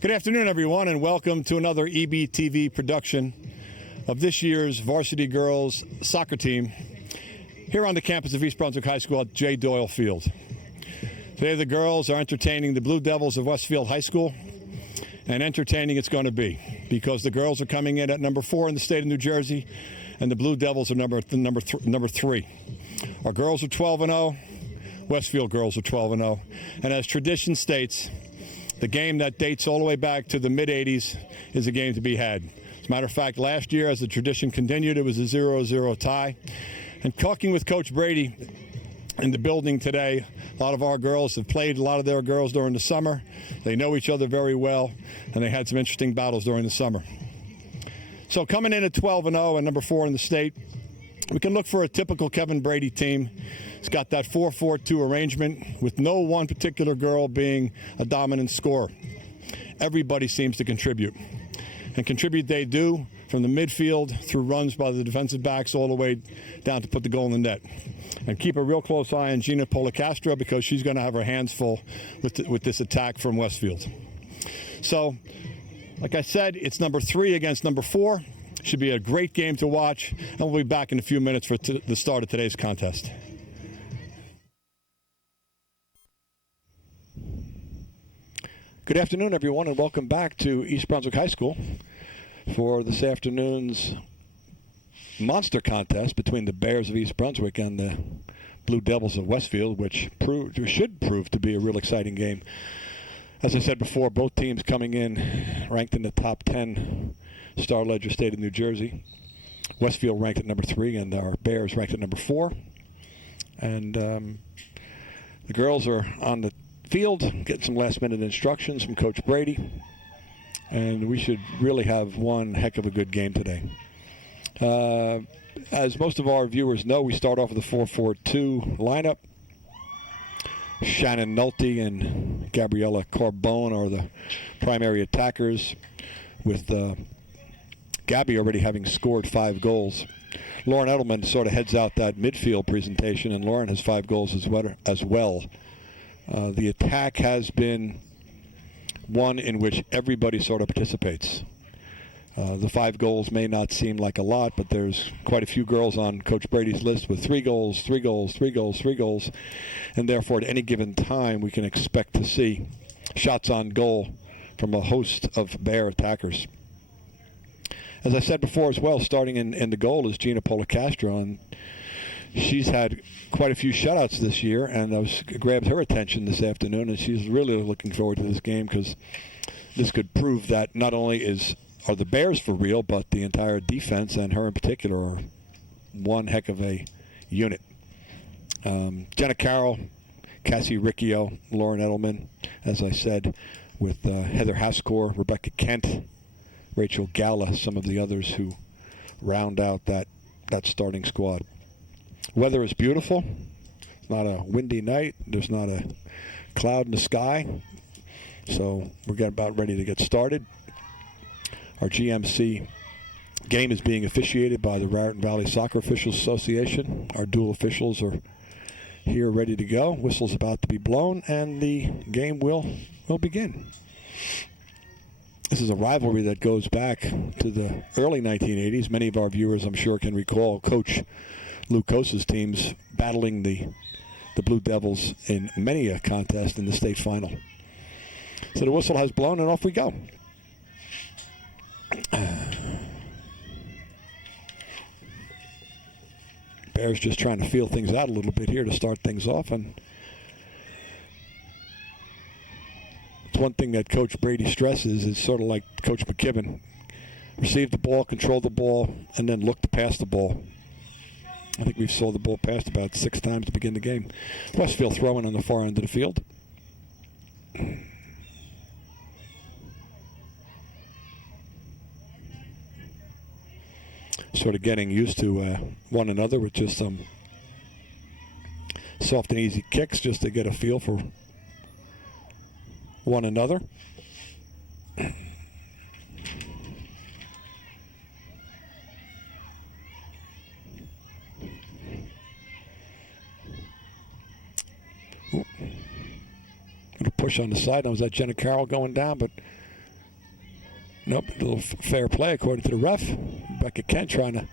Good afternoon, everyone, and welcome to another EBTV production of this year's varsity girls soccer team here on the campus of East Brunswick High School at J. Doyle Field. Today the girls are entertaining the Blue Devils of Westfield High School, and entertaining it's going to be because the girls are coming in at number 4 in the state of New Jersey, and the Blue Devils are number 3. Our girls are 12-0. Westfield girls are 12-0. And as tradition states, the game that dates all the way back to the mid-'80s is a game to be had. As a matter of fact, last year, as the tradition continued, it was a 0-0 tie. And talking with Coach Brady in the building today, a lot of our girls have played a lot of their girls during the summer. They know each other very well, and they had some interesting battles during the summer. So coming in at 12-0 and number 4 in the state, we can look for a typical Kevin Brady team. It's got that 4-4-2 arrangement with no one particular girl being a dominant scorer. Everybody seems to contribute. And contribute they do from the midfield through runs by the defensive backs all the way down to put the goal in the net. And keep a real close eye on Gina Policastro because she's going to have her hands full with this attack from Westfield. So, like I said, it's number 3 against number 4. Should be a great game to watch, and we'll be back in a few minutes for the start of today's contest. Good afternoon, everyone, and welcome back to East Brunswick High School for this afternoon's monster contest between the Bears of East Brunswick and the Blue Devils of Westfield, which should prove to be a real exciting game. As I said before, both teams coming in ranked in the top 10 Star Ledger State of New Jersey. Westfield ranked at number 3, and our Bears ranked at number 4. And the girls are on the field, getting some last-minute instructions from Coach Brady, and we should really have one heck of a good game today. As most of our viewers know, we start off with a 4-4-2 lineup. Shannon Nolte and Gabriella Carbone are the primary attackers, with Gabby already having scored 5 goals. Lauren Edelman sort of heads out that midfield presentation, and Lauren has 5 goals as well. The attack has been one in which everybody sort of participates. The 5 goals may not seem like a lot, but there's quite a few girls on Coach Brady's list with 3 goals, 3 goals, 3 goals, 3 goals, and therefore at any given time we can expect to see shots on goal from a host of Bear attackers. As I said before as well, starting in the goal is Gina Policastro, and she's had quite a few shutouts this year, and I grabbed her attention this afternoon, and she's really looking forward to this game because this could prove that not only are the Bears for real, but the entire defense and her in particular are one heck of a unit. Jenna Carroll, Cassie Riccio, Lauren Edelman, as I said, with Heather Haskor, Rebecca Kent, Rachel Galla, some of the others who round out that starting squad. Weather is beautiful. It's not a windy night. There's not a cloud in the sky. So we're getting about ready to get started. Our GMC game is being officiated by the Raritan Valley Soccer Officials Association. Our dual officials are here ready to go. Whistle's about to be blown, and the game will begin. This is a rivalry that goes back to the early 1980s. Many of our viewers, I'm sure, can recall Coach Lou Cosa's teams battling the Blue Devils in many a contest in the state final. So the whistle has blown, and off we go. Bears just trying to feel things out a little bit here to start things off, and it's one thing that Coach Brady stresses is sort of like Coach McEvoy. Receive the ball, control the ball, and then look to pass the ball. I think we saw the ball passed about 6 times to begin the game. Westfield throwing on the far end of the field. Sort of getting used to one another with just some soft and easy kicks just to get a feel for one another. Little push on the side. That was that Jenna Carroll going down, but Nope, a little fair play according to the ref. Rebecca Kent trying to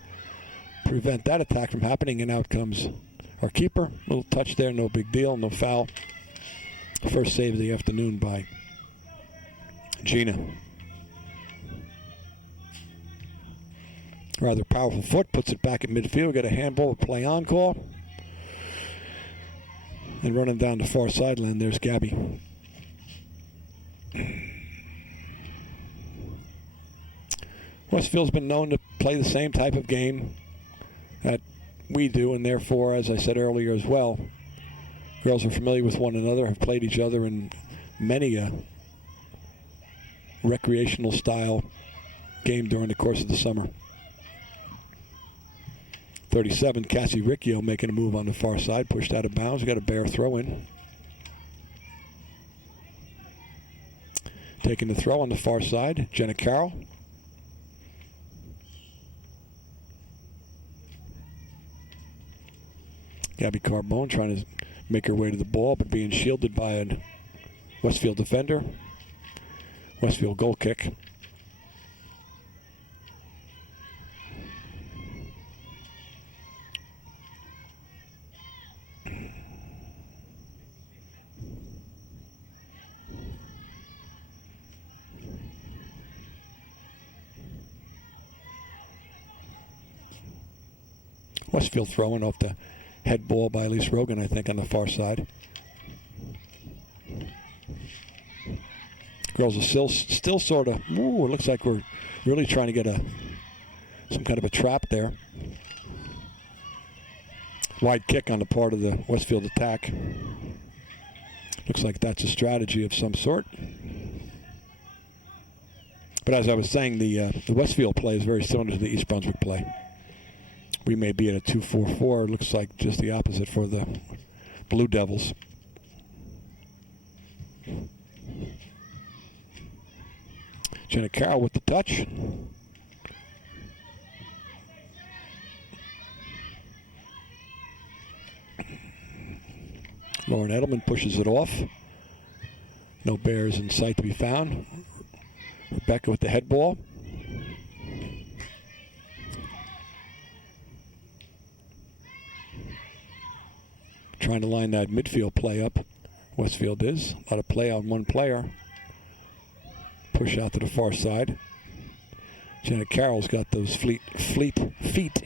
prevent that attack from happening, and out comes our keeper. Little touch there, no big deal, no foul. First save of the afternoon by Gina. Rather powerful foot, puts it back at midfield. Got a handball, a play on call. And running down the far sideline, there's Gabby. Westfield's been known to play the same type of game that we do, and therefore, as I said earlier as well, girls are familiar with one another, have played each other in many a recreational style game during the course of the summer. 37, Cassie Riccio making a move on the far side, pushed out of bounds. We got a Bear throw in. Taking the throw on the far side, Jenna Carroll. Gabby Carbone trying to make her way to the ball, but being shielded by a Westfield defender. Westfield goal kick. Westfield throwing off the head ball by Elise Rogan, I think, on the far side. Girls are still sort of, ooh, it looks like we're really trying to get some kind of a trap there. Wide kick on the part of the Westfield attack. Looks like that's a strategy of some sort. But as I was saying, the Westfield play is very similar to the East Brunswick play. We may be at a 2-4-4. It looks like just the opposite for the Blue Devils. Jenna Carroll with the touch. Lauren Edelman pushes it off. No Bears in sight to be found. Rebecca with the head ball. Trying to line that midfield play up. Westfield is. A lot of play on one player. Push out to the far side. Janet Carroll's got those fleet feet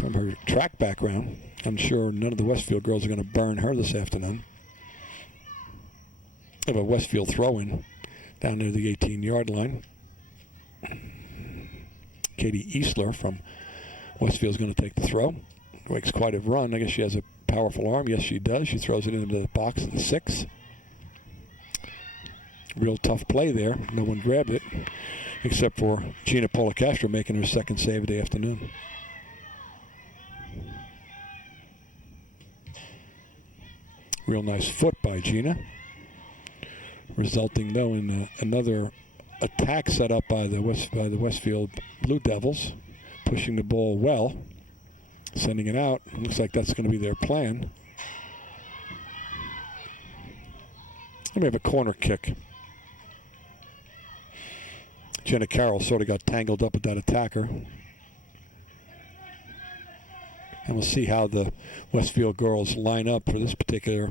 from her track background. I'm sure none of the Westfield girls are going to burn her this afternoon. Have a Westfield throw-in down near the 18-yard line. Katie Eastler from Westfield's going to take the throw. Makes quite a run. I guess she has a powerful arm. Yes, she does. She throws it into the box at the 6. Real tough play there. No one grabbed it, except for Gina Policastro making her second save of the afternoon. Real nice foot by Gina. Resulting, though, in another attack set up by the Westfield Blue Devils, pushing the ball well. Sending it out. Looks like that's going to be their plan. And we have a corner kick. Jenna Carroll sort of got tangled up with that attacker. And we'll see how the Westfield girls line up for this particular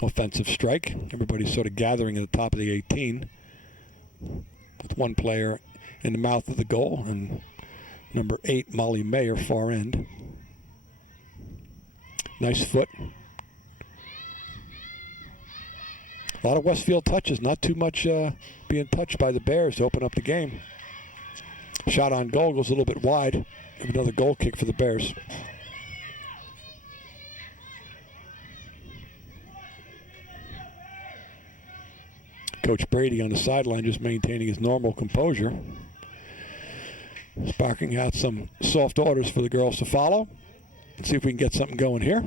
offensive strike. Everybody's sort of gathering at the top of the 18 with one player in the mouth of the goal, and number 8, Molly Mayer, far end. Nice foot. A lot of Westfield touches, not too much being touched by the Bears to open up the game. Shot on goal goes a little bit wide. Another goal kick for the Bears. Coach Brady on the sideline just maintaining his normal composure. Sparking out some soft orders for the girls to follow. Let's see if we can get something going here.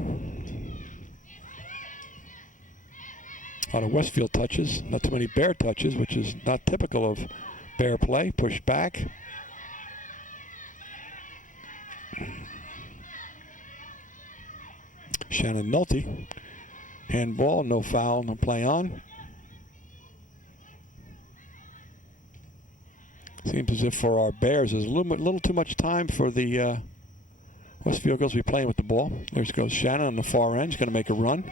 A lot of Westfield touches, not too many Bear touches, which is not typical of Bear play. Push back. Shannon Nolte. Handball, no foul, no play on. Seems as if for our Bears, there's a little too much time for the Westfield girls to be playing with the ball. There goes Shannon on the far end. She's going to make a run.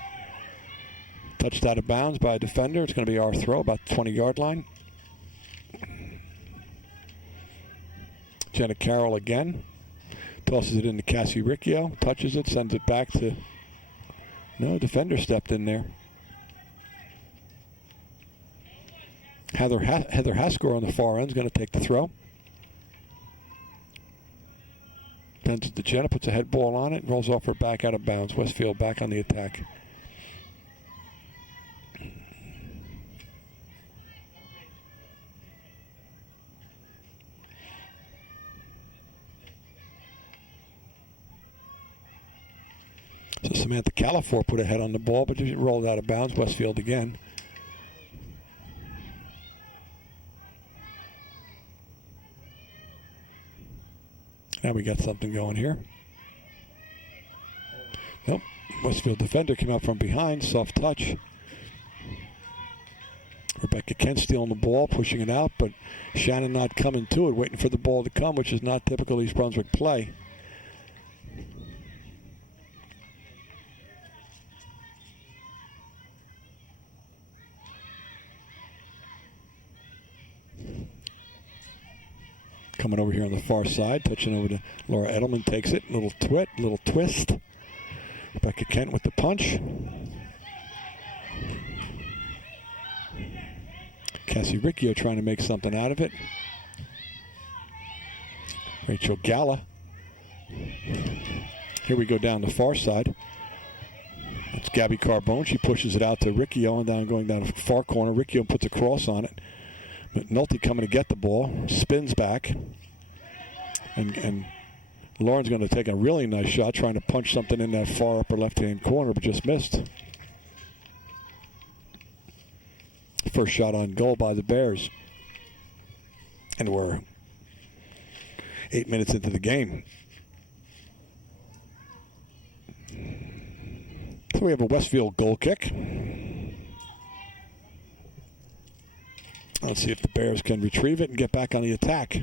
Touched out of bounds by a defender. It's going to be our throw, about the 20-yard line. Jenna Carroll again. Tosses it into Cassie Riccio. Touches it, sends it back to... No, defender stepped in there. Heather Haskor on the far end is going to take the throw. Sends it to Jenna, puts a head ball on it, and rolls off her back out of bounds. Westfield back on the attack. So Samantha Califor put a head on the ball, but it rolled out of bounds. Westfield again. Now we got something going here. Nope. Westfield defender came out from behind. Soft touch. Rebecca Kent stealing the ball, pushing it out, but Shannon not coming to it, waiting for the ball to come, which is not typical East Brunswick play. Coming over here on the far side, touching over to Laura Edelman, takes it. Little twist. Rebecca Kent with the punch. Cassie Riccio trying to make something out of it. Rachel Galla. Here we go down the far side. That's Gabby Carbone. She pushes it out to Riccio and going down the far corner. Riccio puts a cross on it. McNulty coming to get the ball, spins back, and Lauren's going to take a really nice shot, trying to punch something in that far upper left-hand corner, but just missed. First shot on goal by the Bears. And we're 8 minutes into the game. So we have a Westfield goal kick. Let's see if the Bears can retrieve it and get back on the attack.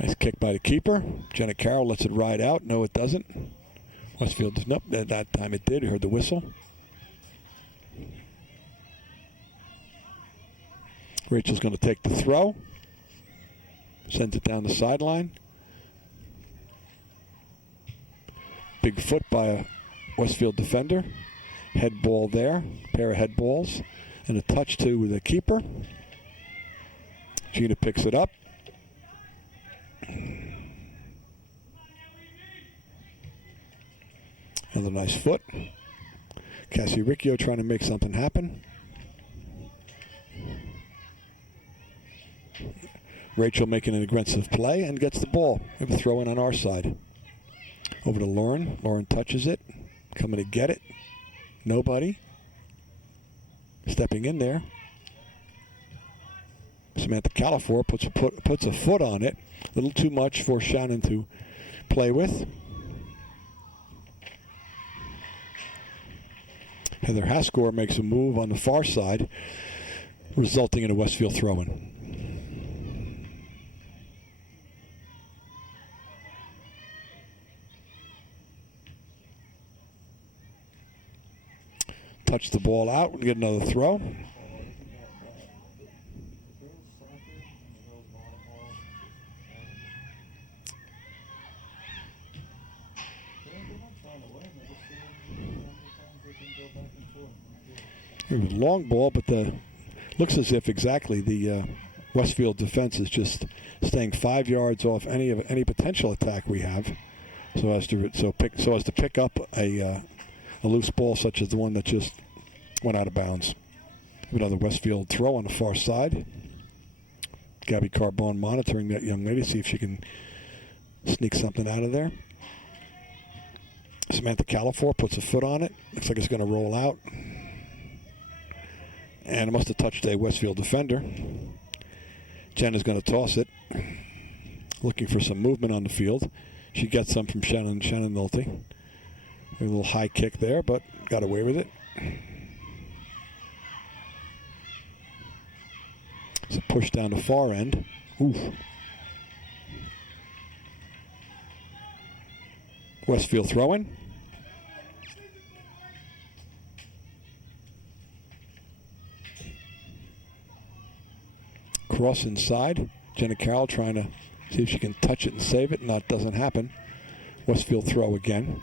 Nice kick by the keeper. Jenna Carroll lets it ride out. No, it doesn't. Westfield, nope, that time it did. You heard the whistle. Rachel's going to take the throw. Sends it down the sideline. Big foot by a Westfield defender. Head ball there. Pair of head balls. And a touch to the keeper. Gina picks it up. Another nice foot. Cassie Riccio trying to make something happen. Rachel making an aggressive play and gets the ball. We have a throw in on our side. Over to Lauren. Lauren touches it. Coming to get it. Nobody. Stepping in there. Samantha Califor puts a foot on it. A little too much for Shannon to play with. Heather Haskor makes a move on the far side, resulting in a Westfield throw-in. Touch the ball out and get another throw. It was a long ball, but looks as if exactly the Westfield defense is just staying 5 yards off any potential attack we have, so as to pick up a loose ball such as the one that just went out of bounds. Another Westfield throw on the far side. Gabby Carbone monitoring that young lady, see if she can sneak something out of there. Samantha Califor puts a foot on it. Looks like it's going to roll out. And it must have touched a Westfield defender. Jenna's going to toss it. Looking for some movement on the field. She gets some from Shannon Nolte. A little high kick there, but got away with it. It's a Push down the far end. Oof. Westfield throwing. Cross inside. Jenna Carroll trying to see if she can touch it and save it. No, it doesn't happen. Westfield throw again.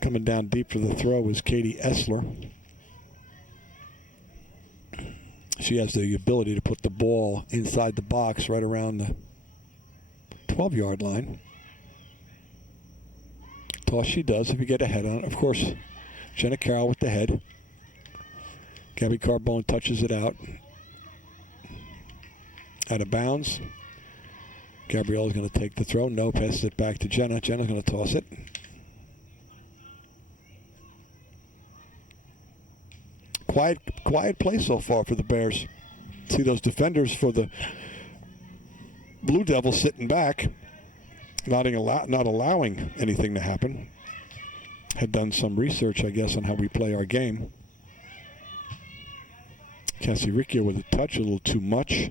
Coming down deep for the throw is Katie Essler. She has the ability to put the ball inside the box right around the 12-yard line. Toss she does if you get a head on it. Of course, Jenna Carroll with the head. Gabby Carbone touches it out. Out of bounds. Gabriella's going to take the throw. No, passes it back to Jenna. Jenna's going to toss it. Quiet play so far for the Bears. See those defenders for the Blue Devils sitting back, not allowing anything to happen. Had done some research, I guess, on how we play our game. Cassie Riccio with a touch, a little too much.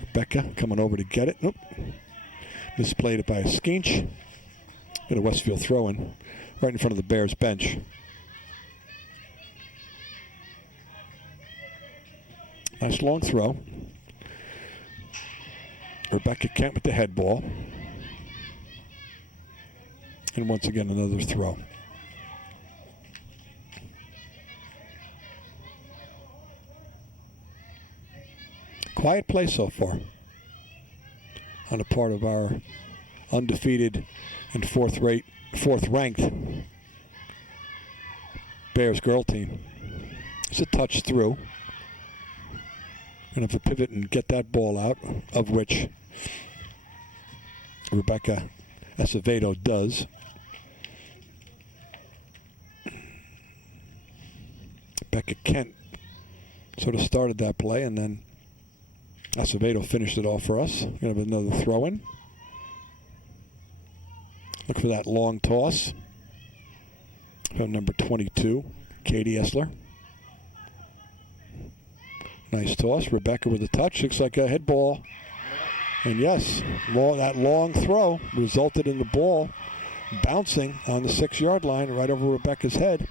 Rebecca coming over to get it. Nope. Misplayed it by a skinch. And a Westfield throw-in right in front of the Bears bench. Nice long throw. Rebecca Kent with the head ball. And once again, another throw. Quiet play so far on the part of our undefeated and fourth-ranked Bears girl team. It's a touch through. Going to have to pivot and get that ball out, of which Rebecca Acevedo does. Rebecca Kent sort of started that play, and then Acevedo finished it off for us. Going to have another throw-in. Look for that long toss from number 22, Katie Essler. Nice toss. Rebecca with a touch. Looks like a head ball. And yes, that long throw resulted in the ball bouncing on the 6-yard line right over Rebecca's head.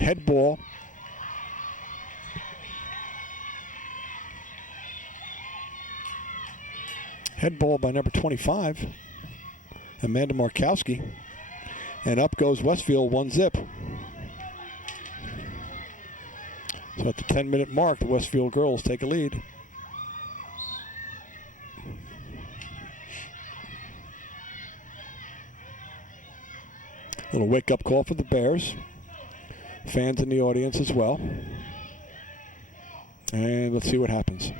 Head ball. Head ball by number 25, Amanda Markowski. And up goes Westfield 1-0. So at the 10-minute mark, the Westfield girls take a lead. Little wake-up call for the Bears. Fans in the audience as well. And let's see what happens.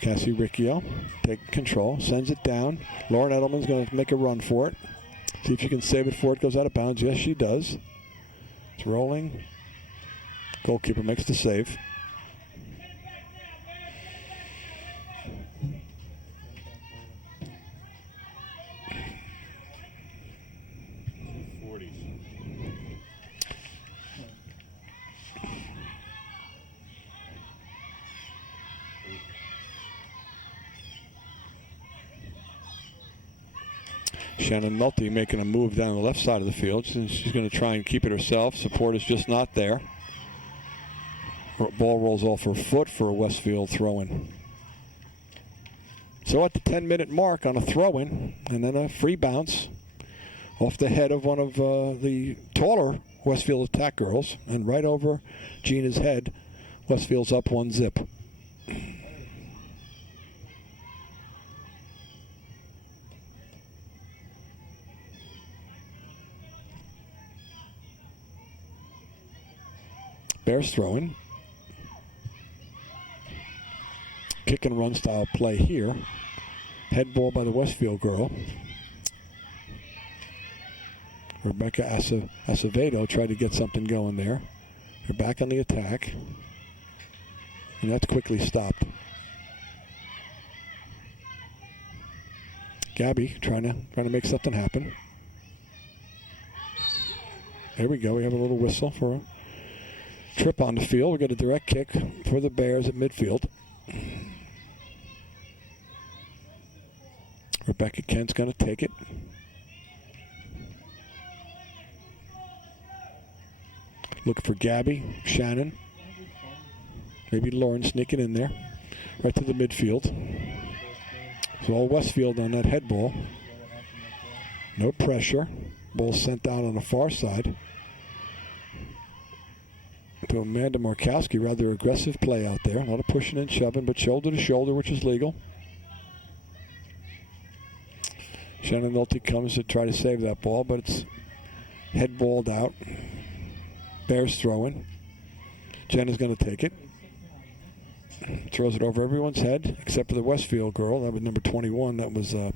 Cassie Riccio taking control, sends it down. Lauren Edelman's going to make a run for it. See if she can save it before it goes out of bounds. Yes, she does. It's rolling. Goalkeeper makes the save. Shannon Melty making a move down the left side of the field. She's going to try and keep it herself. Support is just not there. Ball rolls off her foot for a Westfield throw-in. So at the 10-minute mark on a throw-in, and then a free bounce off the head of one of the taller Westfield attack girls, and right over Gina's head. Westfield's up 1-0. Bears throwing. Kick and run style play here. Head ball by the Westfield girl. Rebecca Acevedo tried to get something going there. They're back on the attack. And that's quickly stopped. Gabby trying to make something happen. There we go. We have a little whistle for trip on the field. We get a direct kick for the Bears at midfield. Rebecca Kent's going to take it. Look for Gabby, Shannon. Maybe Lauren sneaking in there. Right to the midfield. So all Westfield on that head ball. No pressure. Ball sent out on the far side to Amanda Markowski. Rather aggressive play out there. A lot of pushing and shoving, but shoulder to shoulder, which is legal. Shannon Nolte comes to try to save that ball, but it's head balled out. Bears throwing. Jenna's going to take it. Throws it over everyone's head, except for the Westfield girl. That was number 21. That was not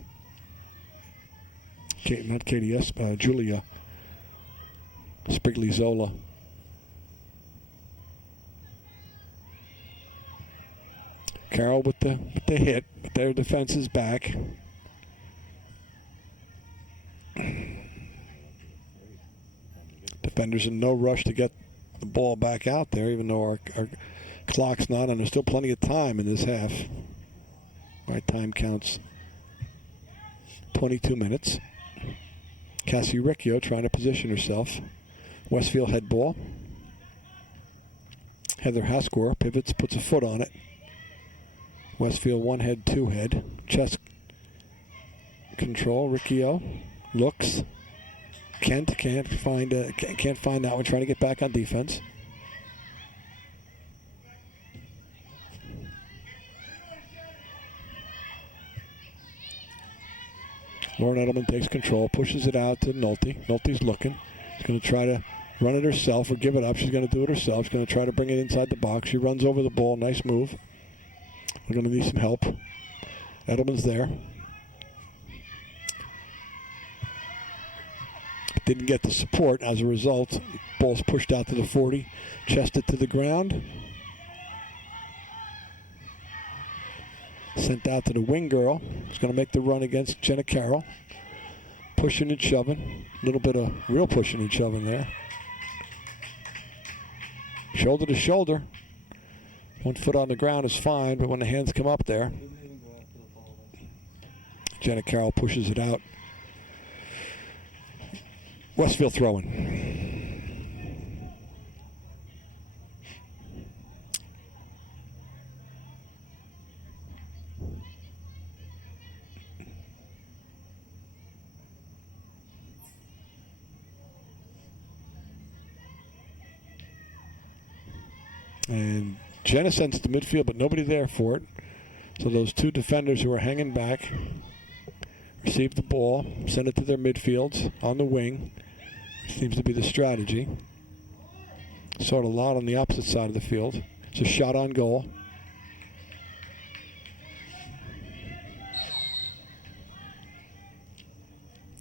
Katie, Julia Spiglizola. Carroll with the hit, but their defense is back. Defenders in no rush to get the ball back out there, even though our clock's not, and there's still plenty of time in this half. My time counts 22 minutes. Cassie Riccio trying to position herself. Westfield head ball. Heather Haskor pivots, puts a foot on it. Westfield one head, two head. Chest control. Riccio looks. Kent can't find that one. Trying to get back on defense. Lauren Edelman takes control, pushes it out to Nolte. Nolte's looking. She's going to try to run it herself or give it up. She's going to do it herself. She's going to try to bring it inside the box. She runs over the ball. Nice move. We're going to need some help. Edelman's there. Didn't get the support. As a result, ball's pushed out to the 40. Chested to the ground. Sent out to the wing girl. She's going to make the run against Jenna Carroll. Pushing and shoving. A little bit of real pushing and shoving there. Shoulder to shoulder. One foot on the ground is fine, but when the hands come up there, Jenna Carroll pushes it out. Westfield throwing. And Jenna sends to midfield, but nobody there for it. So those two defenders who are hanging back receive the ball, send it to their midfields on the wing, which seems to be the strategy. Saw it a lot on the opposite side of the field. It's a shot on goal.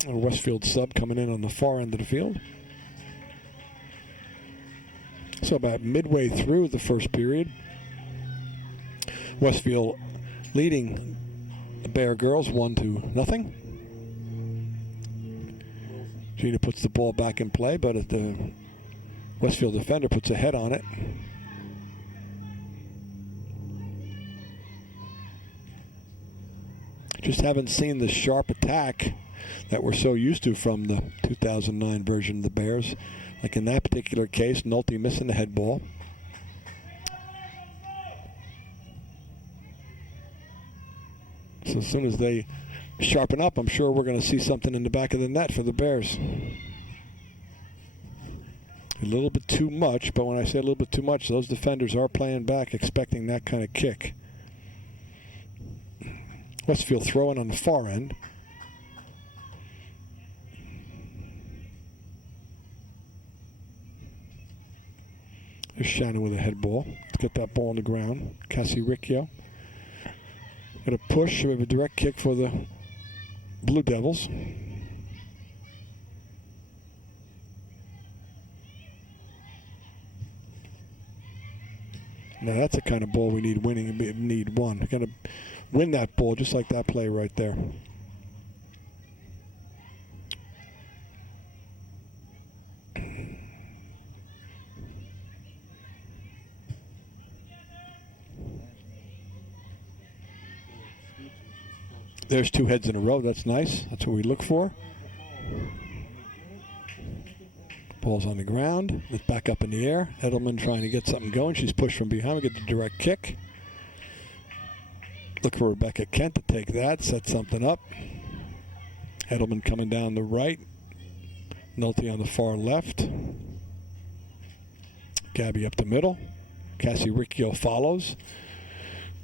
A Westfield sub coming in on the far end of the field. So about midway through the first period, Westfield leading the Bear girls 1-0. Gina puts the ball back in play, but the Westfield defender puts a head on it. Just haven't seen the sharp attack that we're so used to from the 2009 version of the Bears. Like in that particular case, Nolte missing the head ball. So as soon as they sharpen up, I'm sure we're going to see something in the back of the net for the Bears. A little bit too much, but when I say a little bit too much, those defenders are playing back, expecting that kind of kick. Westfield throwing on the far end. There's Shannon with a head ball. Let's get that ball on the ground. Cassie Riccio. Got a push. We have a direct kick for the Blue Devils. Now that's the kind of ball we need winning. We need one. We're going to win that ball just like that play right there. There's 2 heads in a row. That's nice. That's what we look for. Ball's on the ground. It's back up in the air. Edelman trying to get something going. She's pushed from behind. We get the direct kick. Look for Rebecca Kent to take that, set something up. Edelman coming down the right. Nolte on the far left. Gabby up the middle. Cassie Riccio follows.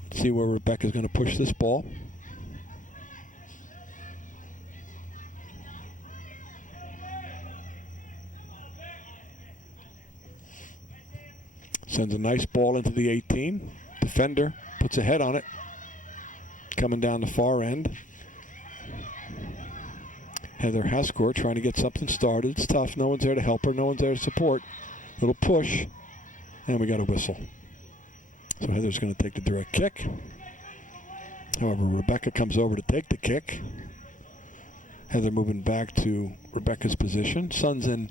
Let's see where Rebecca's going to push this ball. Sends a nice ball into the 18. Defender puts a head on it. Coming down the far end. Heather Hascourt trying to get something started. It's tough. No one's there to help her. No one's there to support. Little push. And we got a whistle. So Heather's going to take the direct kick. However, Rebecca comes over to take the kick. Heather moving back to Rebecca's position. Sun's in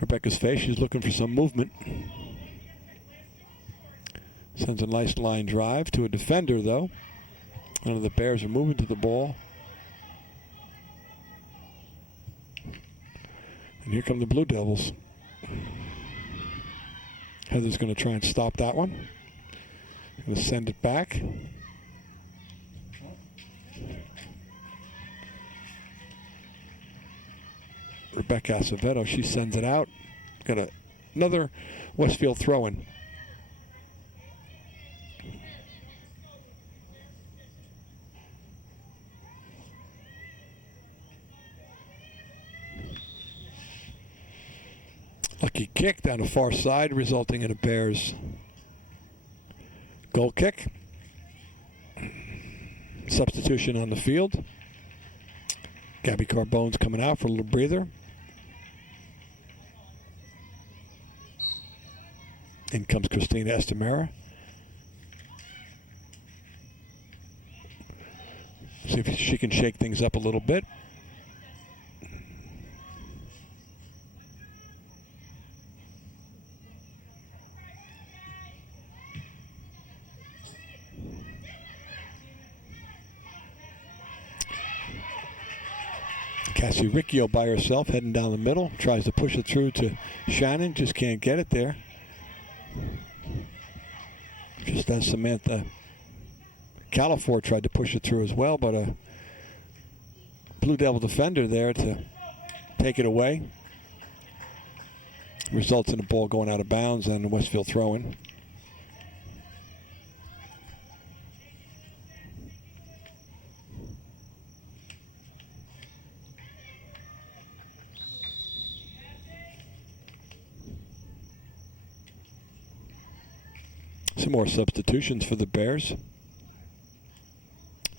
Rebecca's face. She's looking for some movement. Sends a nice line drive to a defender, though. One of the Bears are moving to the ball. And here come the Blue Devils. Heather's going to try and stop that one. Going to send it back. Rebecca Acevedo, she sends it out. Got another Westfield throw-in. Lucky kick down the far side, resulting in a Bears goal kick. Substitution on the field. Gabby Carbone's coming out for a little breather. In comes Christina Estamera. See if she can shake things up a little bit. Cassie Riccio by herself, heading down the middle. Tries to push it through to Shannon. Just can't get it there. Just as Samantha Califor tried to push it through as well, but a Blue Devil defender there to take it away. Results in the ball going out of bounds and a Westfield throw-in. Some more substitutions for the Bears.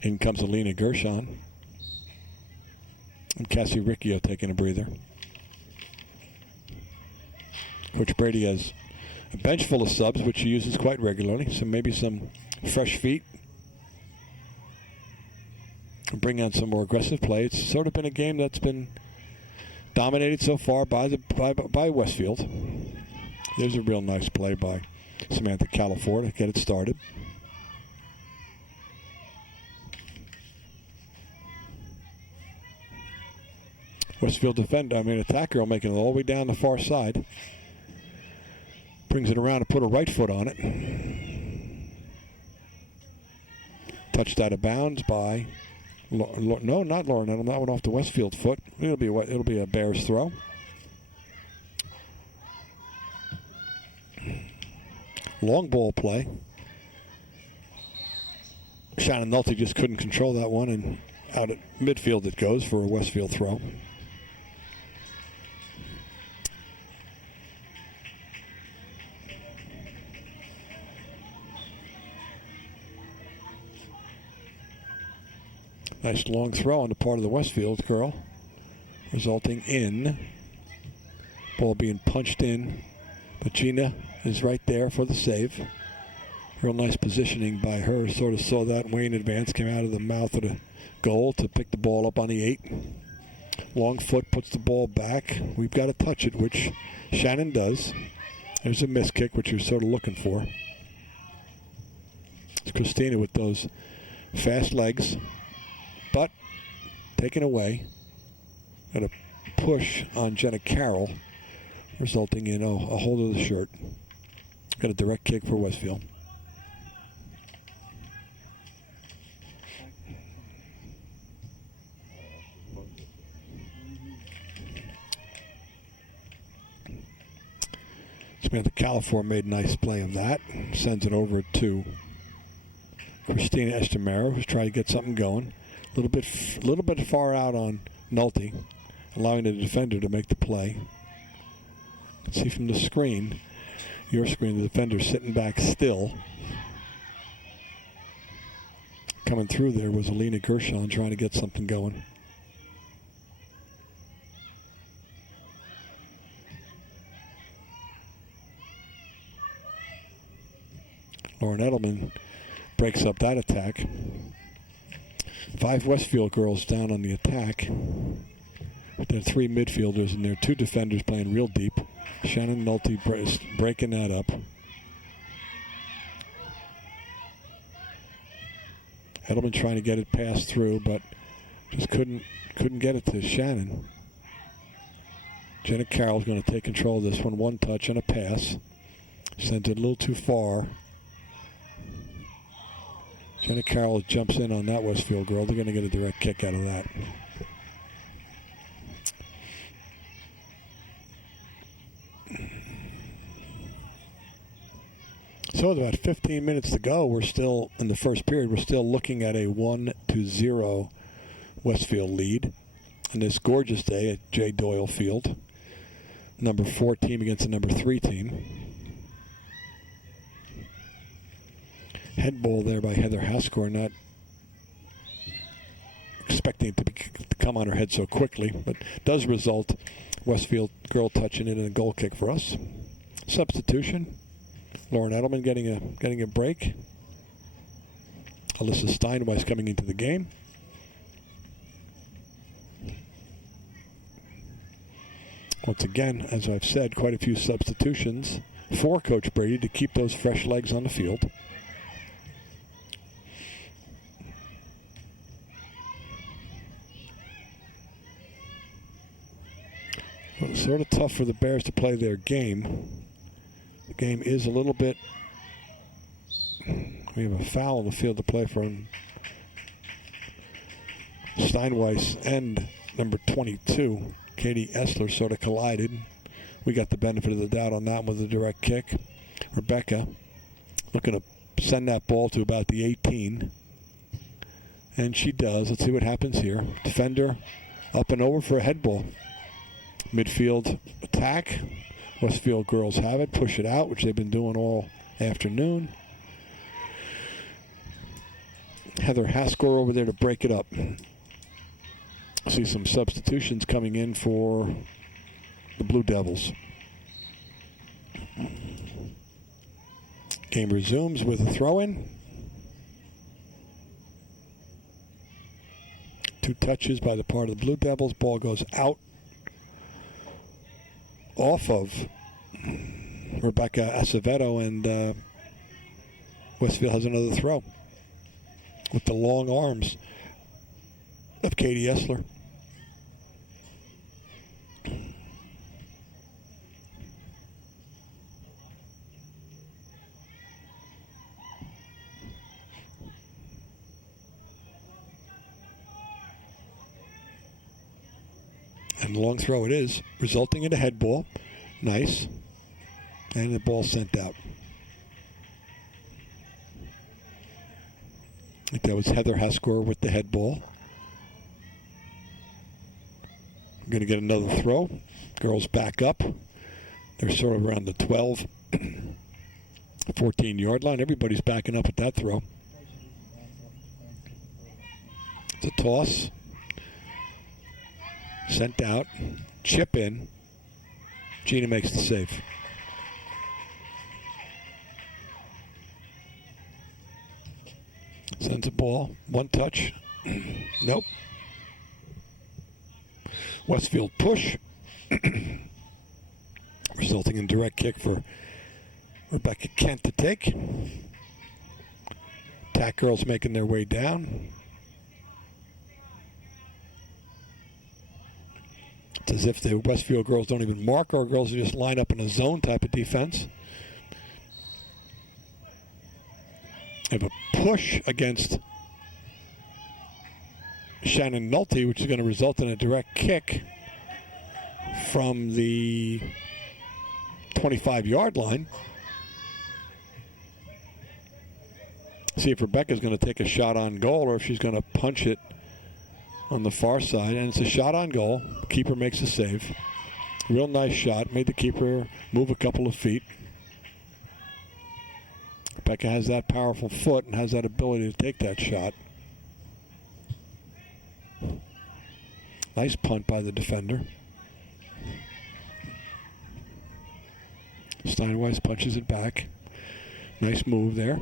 In comes Alina Gershon. And Cassie Riccio taking a breather. Coach Brady has a bench full of subs, which he uses quite regularly. So maybe some fresh feet. Bring on some more aggressive play. It's sort of been a game that's been dominated so far by Westfield. There's a real nice play by Samantha Califor to get it started. Westfield attacker will make it all the way down the far side. Brings it around to put a right foot on it. Touched out of bounds by, no, not Lauren Edelman. That one off the Westfield foot. It'll be a Bears throw. Long ball play. Shannon Nolte just couldn't control that one, and out at midfield it goes for a Westfield throw. Nice long throw on the part of the Westfield girl, resulting in ball being punched in. But Gina is right there for the save. Real nice positioning by her. Sort of saw that way in advance. Came out of the mouth of the goal to pick the ball up on the 8. Long foot puts the ball back. We've got to touch it, which Shannon does. There's a miss kick, which you're sort of looking for. It's Christina with those fast legs. taken away. Got a push on Jenna Carroll, resulting in a hold of the shirt. Got a direct kick for Westfield. Samantha Califor made a nice play of that. Sends it over to Christina Estamero, who's trying to get something going. A little bit far out on Nolte, allowing the defender to make the play. You can see from the screen, your screen, the defender sitting back still. Coming through there was Alina Gershon trying to get something going. Lauren Edelman breaks up that attack. 5 Westfield girls down on the attack. There are 3 midfielders and there are 2 defenders playing real deep. Shannon Nolte breaking that up. Edelman trying to get it passed through, but just couldn't get it to Shannon. Jenna Carroll's going to take control of this one. 1 touch and a pass. Sent it a little too far. Jenna Carroll jumps in on that Westfield girl. They're going to get a direct kick out of that. So with about 15 minutes to go, we're still in the first period. We're still looking at a 1-0 Westfield lead on this gorgeous day at J. Doyle Field. Number 4 team against the number 3 team. Head ball there by Heather Haskor, not expecting it to come on her head so quickly, but does result Westfield girl touching it and a goal kick for us. Substitution. Lauren Edelman getting a break. Alyssa Steinweiss coming into the game. Once again, as I've said, quite a few substitutions for Coach Brady to keep those fresh legs on the field. Well, it's sort of tough for the Bears to play their game. The game is a little bit... We have a foul on the field to play from Steinweiss and number 22, Katie Essler, sort of collided. We got the benefit of the doubt on that with a direct kick. Rebecca looking to send that ball to about the 18. And she does. Let's see what happens here. Defender up and over for a head ball. Midfield attack. Westfield girls have it. Push it out, which they've been doing all afternoon. Heather Haskor over there to break it up. See some substitutions coming in for the Blue Devils. Game resumes with a throw-in. 2 touches by the part of the Blue Devils. Ball goes out off of Rebecca Acevedo, and Westfield has another throw with the long arms of Katie Essler. And long throw it is, resulting in a head ball. Nice. And the ball sent out. I think that was Heather Haskor with the head ball. We're going to get another throw. Girls back up. They're sort of around the 12, 14-yard line. Everybody's backing up at that throw. It's a toss. Sent out. Chip in. Gina makes the save. Sends a ball. 1 touch. Nope. Westfield push. Resulting in direct kick for Rebecca Kent to take. Attack girls making their way down. It's as if the Westfield girls don't even mark our girls, they just line up in a zone type of defense. They have a push against Shannon Nolte, which is going to result in a direct kick from the 25-yard line. See if Rebecca's going to take a shot on goal or if she's going to punch it on the far side. And it's a shot on goal. Keeper makes a save. Real nice shot. Made the keeper move a couple of feet. Rebecca has that powerful foot and has that ability to take that shot. Nice punt by the defender. Steinweiss punches it back. Nice move there.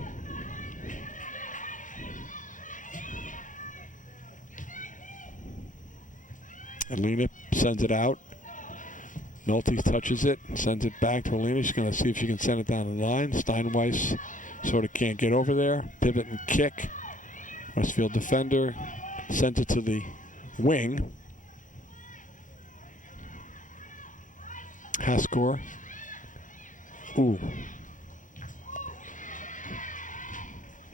Alina sends it out. Nolte touches it, sends it back to Alina. She's going to see if she can send it down the line. Steinweiss sort of can't get over there. Pivot and kick. Westfield defender sends it to the wing. Haskor. Ooh.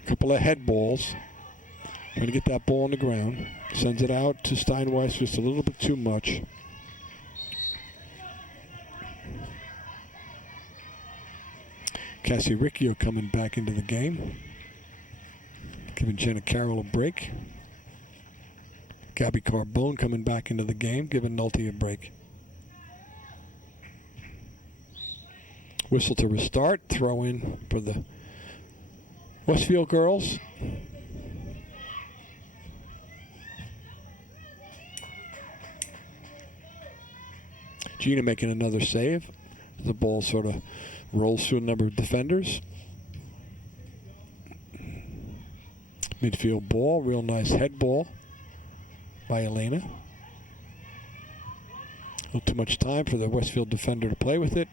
Couple of head balls. Trying to get that ball on the ground. Sends it out to Steinweiss just a little bit too much. Cassie Riccio coming back into the game. Giving Jenna Carroll a break. Gabby Carbone coming back into the game, giving Nolte a break. Whistle to restart. Throw in for the Westfield girls. Gina making another save. The ball sort of rolls through a number of defenders. Midfield ball. Real nice head ball by Elena. A little too much time for the Westfield defender to play with it.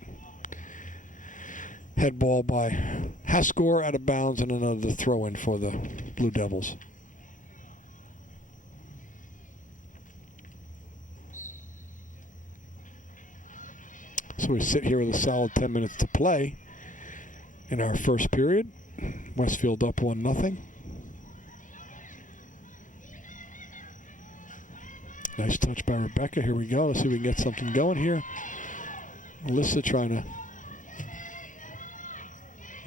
Head ball by Haskor out of bounds and another throw in for the Blue Devils. So we sit here with a solid 10 minutes to play in our first period. Westfield up 1-0. Nice touch by Rebecca. Here we go. Let's see if we can get something going here. Alyssa trying to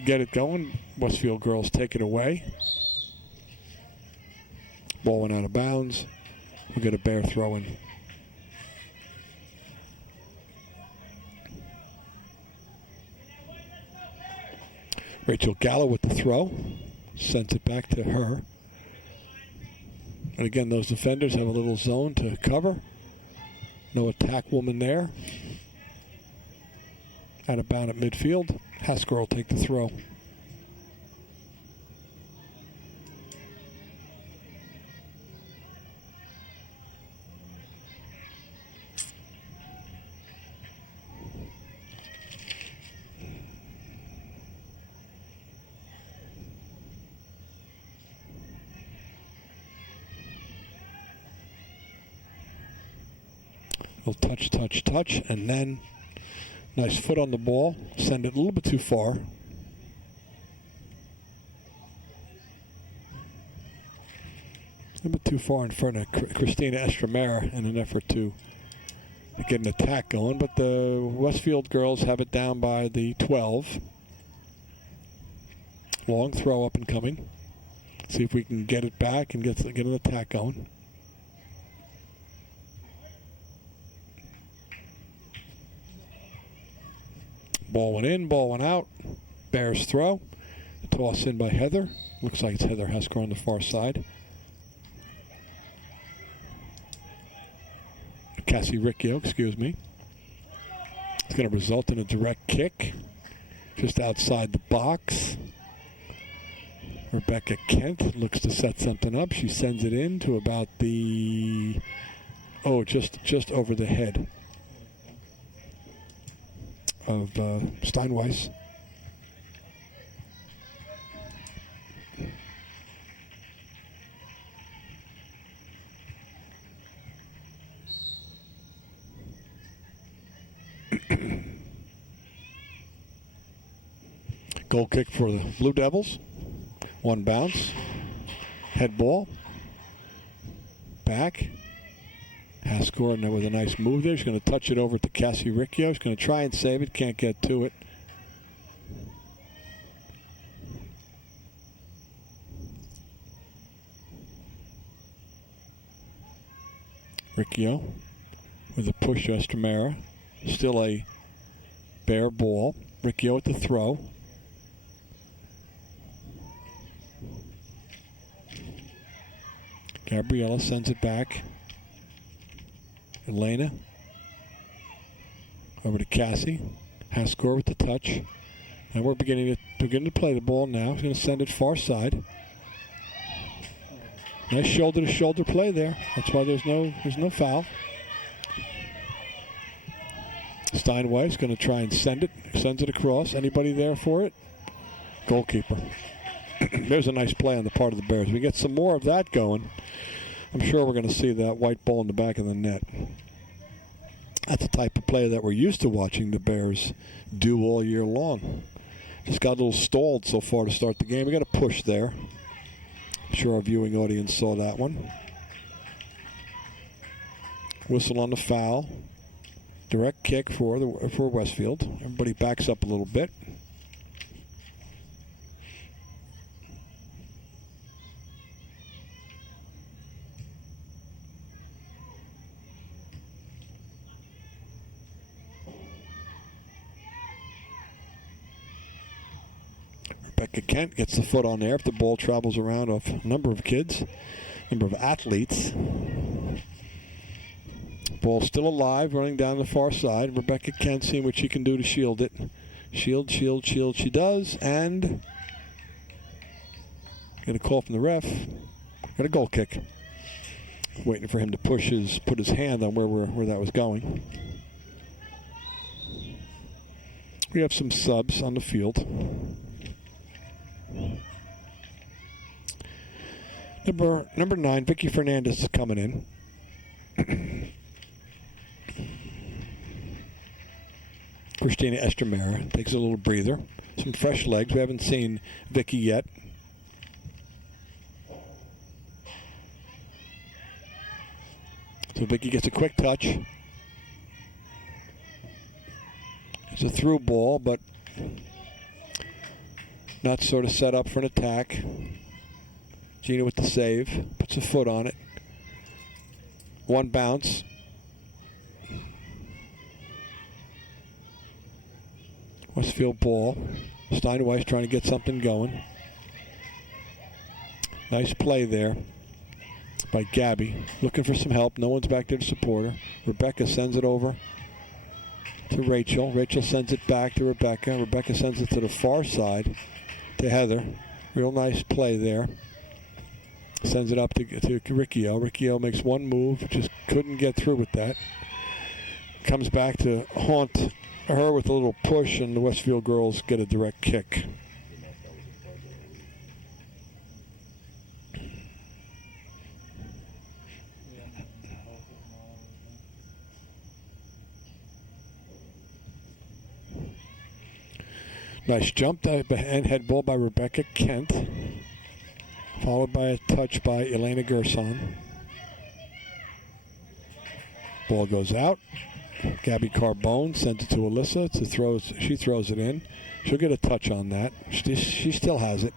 get it going. Westfield girls take it away. Ball went out of bounds. We get a Bear throw in. Rachel Gallo with the throw. Sends it back to her. And again, those defenders have a little zone to cover. No attack woman there. Out of bound at midfield. Haskor will take the throw. Little touch, touch, touch, and then nice foot on the ball. Send it a little bit too far. A little bit too far in front of Christina Estremera in an effort to get an attack going. But the Westfield girls have it down by the 12. Long throw up and coming. See if we can get it back and get an attack going. Ball went in, ball went out. Bears throw. Toss in by Heather. Looks like it's Heather Haskor on the far side. Cassie Riccio, excuse me. It's going to result in a direct kick just outside the box. Rebecca Kent looks to set something up. She sends it in to about the, just over the head of Steinweiss. Goal kick for the Blue Devils. One bounce. Head ball. Back. Haskor with a nice move there. He's going to touch it over to Cassie Riccio. He's going to try and save it. Can't get to it. Riccio with a push to Estremera. Still a Bear ball. Riccio at the throw. Gabriella sends it back. Elena. Over to Cassie. Haskor with the touch. And we're beginning to play the ball now. He's going to send it far side. Nice shoulder-to-shoulder play there. That's why there's no foul. Steinway's going to try and send it. Sends it across. Anybody there for it? Goalkeeper. There's a nice play on the part of the Bears. We get some more of that going. I'm sure we're going to see that white ball in the back of the net. That's the type of play that we're used to watching the Bears do all year long. Just got a little stalled so far to start the game. We got a push there. I'm sure our viewing audience saw that one. Whistle on the foul. Direct kick for Westfield. Everybody backs up a little bit. Rebecca Kent gets the foot on there if the ball travels around a number of kids, number of athletes. Ball still alive, running down the far side. Rebecca Kent seeing what she can do to shield it. Shield. She does, and get a call from the ref. Got a goal kick. Waiting for him to put his hand on where that was going. We have some subs on the field. Number 9, Vicky Fernandez is coming in. Christina Estremera takes a little breather. Some fresh legs. We haven't seen Vicky yet. So Vicky gets a quick touch. It's a through ball, but not sort of set up for an attack. Gina with the save. Puts a foot on it. One bounce. Westfield ball. Steinweiss trying to get something going. Nice play there by Gabby. Looking for some help. No one's back there to support her. Rebecca sends it over to Rachel. Rachel sends it back to Rebecca. Rebecca sends it to the far side to Heather. Real nice play there. Sends it up to Riccio. Riccio makes one move. Just couldn't get through with that. Comes back to haunt her with a little push, and the Westfield girls get a direct kick. Nice jump and head ball by Rebecca Kent, followed by a touch by Elena Gerson. Ball goes out. Gabby Carbone sends it to Alyssa. She throws it in. She'll get a touch on that. She still has it.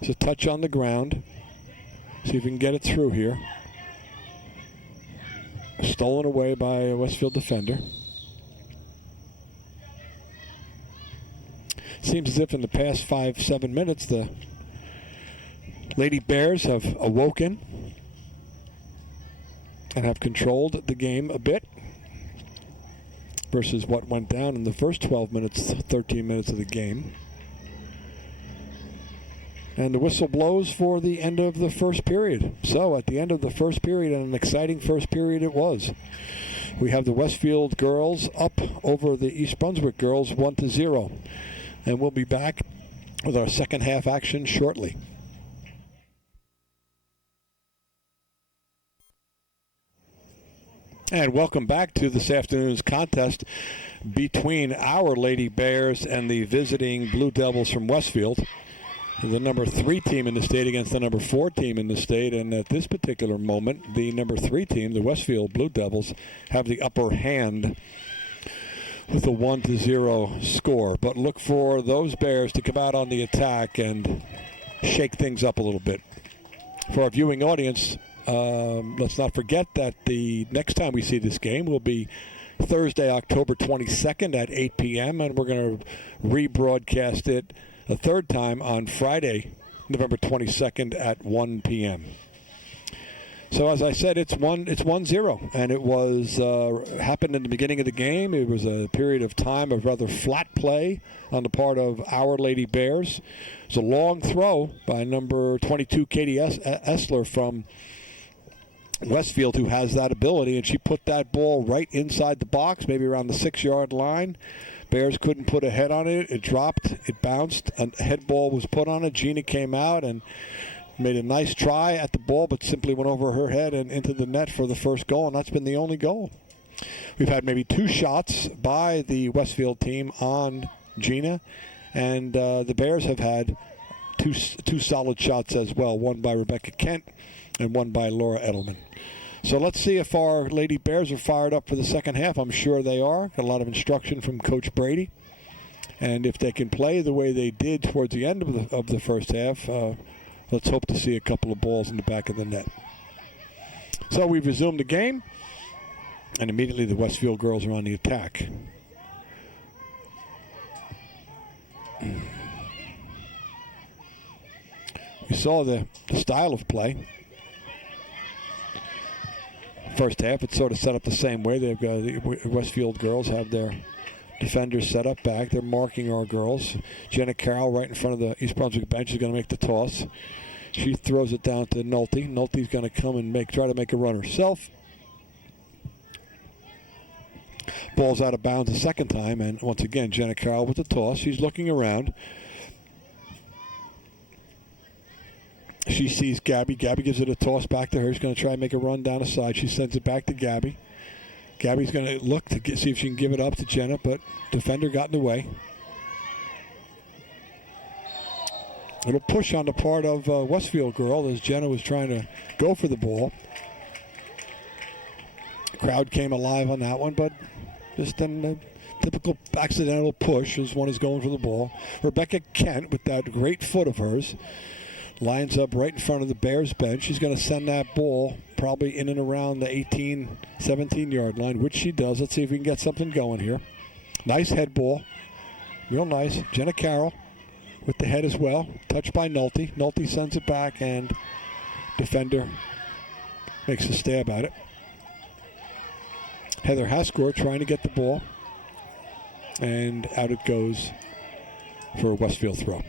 It's a touch on the ground. See if we can get it through here. Stolen away by a Westfield defender. Seems as if in the past 5-7 minutes the Lady Bears have awoken and have controlled the game a bit versus what went down in the first 12 minutes, 13 minutes of the game. And the whistle blows for the end of the first period. So at the end of the first period, and an exciting first period it was, we have the Westfield girls up over the East Brunswick girls 1-0. And we'll be back with our second half action shortly. And welcome back to this afternoon's contest between our Lady Bears and the visiting Blue Devils from Westfield. The number 3 team in the state against the number 4 team in the state. And at this particular moment, the number 3 team, the Westfield Blue Devils, have the upper hand with a 1-0 score. But look for those Bears to come out on the attack and shake things up a little bit. For our viewing audience, let's not forget that the next time we see this game will be Thursday, October 22nd at 8 p.m., and we're going to rebroadcast it a third time on Friday, November 22nd at 1 p.m. So as I said, it's 1-0, and it was happened in the beginning of the game. It was a period of time of rather flat play on the part of Our Lady Bears. It's a long throw by number 22, Katie Essler from Westfield, who has that ability, and she put that ball right inside the box, maybe around the 6-yard line. Bears couldn't put a head on it. It dropped, it bounced, and a head ball was put on it. Gina came out and made a nice try at the ball, but simply went over her head and into the net for the first goal, and that's been the only goal. We've had maybe 2 shots by the Westfield team on Gina, and the Bears have had two solid shots as well, one by Rebecca Kent and one by Laura Edelman. So let's see if our Lady Bears are fired up for the second half. I'm sure they are. Got a lot of instruction from Coach Brady. And if they can play the way they did towards the end of the first half, let's hope to see a couple of balls in the back of the net. So we've resumed the game, and immediately the Westfield girls are on the attack. We saw the style of play. First half, it's sort of set up the same way. They've got the Westfield girls have their defenders set up back. They're marking our girls. Jenna Carroll right in front of the East Brunswick bench is going to make the toss. She throws it down to Nolte. Nolte's going to come and try to make a run herself. Ball's out of bounds a second time, and once again, Jenna Carroll with the toss. She's looking around. She sees Gabby. Gabby gives it a toss back to her. She's going to try and make a run down the side. She sends it back to Gabby. Gabby's going to look to see if she can give it up to Jenna, but defender got in the way. A little push on the part of Westfield girl as Jenna was trying to go for the ball. The crowd came alive on that one, but just a typical accidental push as one is going for the ball. Rebecca Kent, with that great foot of hers, lines up right in front of the Bears bench. She's going to send that ball probably in and around the 18, 17-yard line, which she does. Let's see if we can get something going here. Nice head ball. Real nice. Jenna Carroll with the head as well. Touched by Nolte. Nolte sends it back, and defender makes a stab at it. Heather Haskor trying to get the ball, and out it goes for a Westfield throw.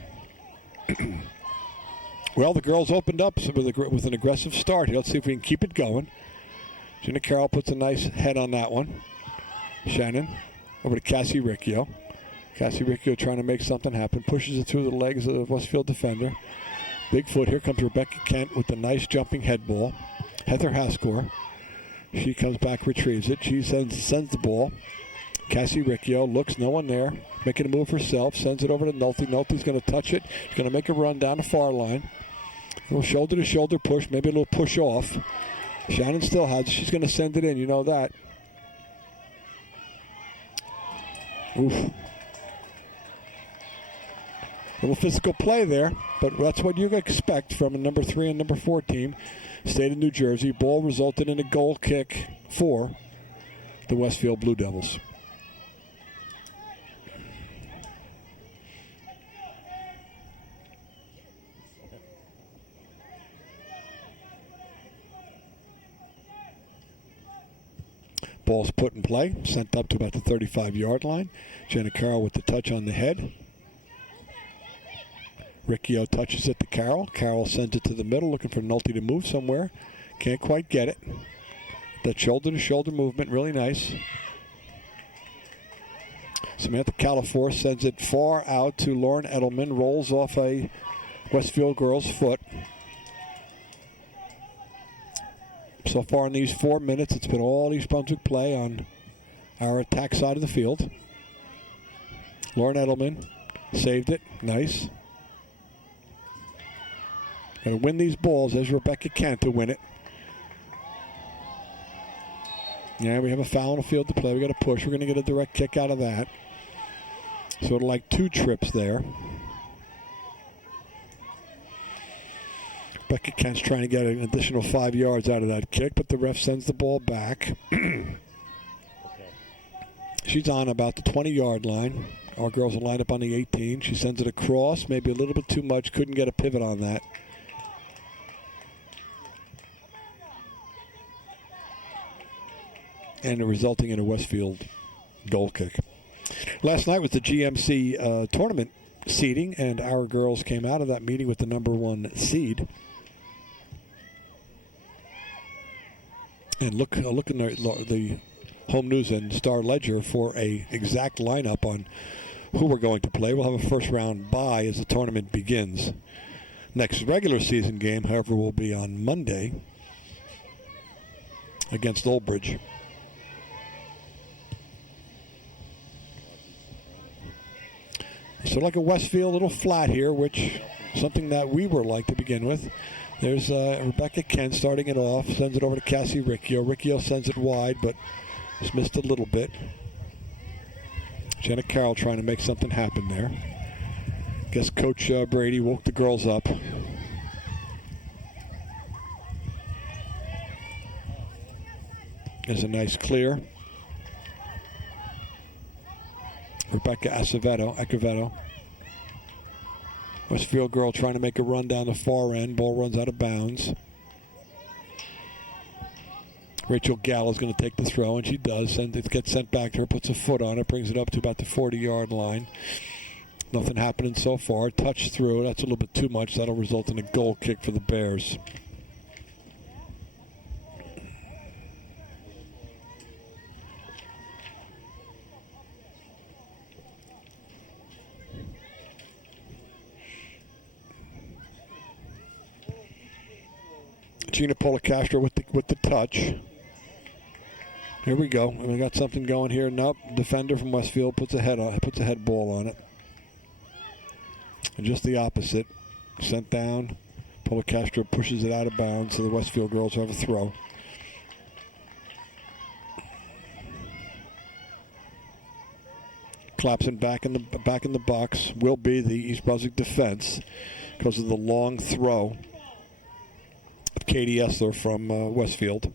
Well, the girls opened up with an aggressive start here. Let's see if we can keep it going. Jenna Carroll puts a nice head on that one. Shannon over to Cassie Riccio. Cassie Riccio trying to make something happen. Pushes it through the legs of the Westfield defender. Big foot. Here comes Rebecca Kent with the nice jumping head ball. Heather Haskor. She comes back, retrieves it. She sends the ball. Cassie Riccio looks, no one there. Making a move herself. Sends it over to Nolte. Nolte's going to touch it. She's going to make a run down the far line. A little shoulder-to-shoulder push, maybe a little push off. Shannon still has it. She's going to send it in. You know that. Oof. A little physical play there, but that's what you expect from a number 3 and number 4 team. State of New Jersey. Ball resulted in a goal kick for the Westfield Blue Devils. Ball's put in play, sent up to about the 35-yard line. Jenna Carroll with the touch on the head. Riccio touches it to Carroll. Carroll sends it to the middle, looking for Nolte to move somewhere. Can't quite get it. That shoulder-to-shoulder movement, really nice. Samantha Califor sends it far out to Lauren Edelman. Rolls off a Westfield girl's foot. So far in these 4 minutes, it's been all East Brunswick play on our attack side of the field. Lauren Edelman saved it. Nice. Got to win these balls as Rebecca Kent to win it. Yeah, we have a foul on the field to play. We got to push. We're going to get a direct kick out of that. Sort of like 2 trips there. Rebecca Kent's trying to get an additional 5 yards out of that kick, but the ref sends the ball back. She's on about the 20-yard line. Our girls are lined up on the 18. She sends it across, maybe a little bit too much. Couldn't get a pivot on that. And resulting in a Westfield goal kick. Last night was the GMC tournament seeding, and our girls came out of that meeting with the number 1 seed. And look in the Home News and Star Ledger for a exact lineup on who we're going to play. We'll have a first round bye as the tournament begins. Next regular season game, however, will be on Monday against Old Bridge. So like a Westfield, a little flat here, which something that we were like to begin with. There's Rebecca Kent starting it off, sends it over to Cassie Riccio. Riccio sends it wide, but just missed a little bit. Jenna Carroll trying to make something happen there. Guess Coach Brady woke the girls up. There's a nice clear. Rebecca Acevedo. Westfield girl trying to make a run down the far end. Ball runs out of bounds. Rachel Gallo is going to take the throw, and she does. And it gets sent back to her, puts a foot on it, brings it up to about the 40-yard line. Nothing happening so far. Touch through. That's a little bit too much. That'll result in a goal kick for the Bears. Gina Policastro with the touch. Here we go. And we got something going here. Nope. Defender from Westfield puts a head ball on it. And just the opposite. Sent down. Policastro pushes it out of bounds, so the Westfield girls have a throw. Clapson back in the box. Will be the East Brunswick defense because of the long throw. Katie Essler from Westfield.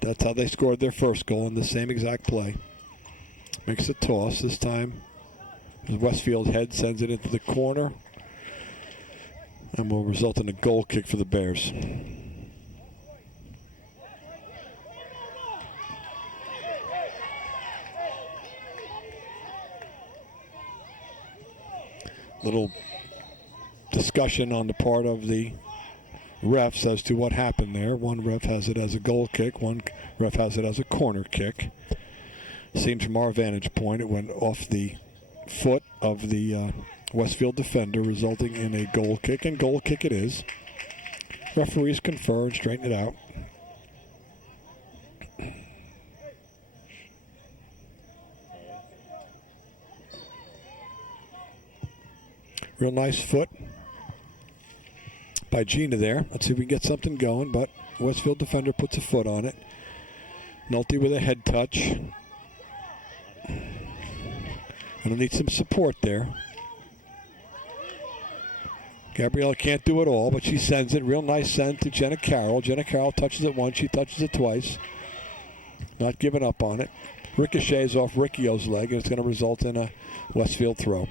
That's how they scored their first goal in the same exact play. Makes a toss. This time, Westfield head sends it into the corner and will result in a goal kick for the Bears. Little discussion on the part of the refs as to what happened there. One ref has it as a goal kick. One ref has it as a corner kick. Seems from our vantage point it went off the foot of the Westfield defender, resulting in a goal kick, and goal kick it is. Referees confer and straighten it out. Real nice foot by Gina there. Let's see if we can get something going, but Westfield defender puts a foot on it. Nolte with a head touch. Gonna need some support there. Gabriella can't do it all, but she sends it. Real nice send to Jenna Carroll. Jenna Carroll touches it once, she touches it twice. Not giving up on it. Ricochets off Riccio's leg, and it's going to result in a Westfield throw.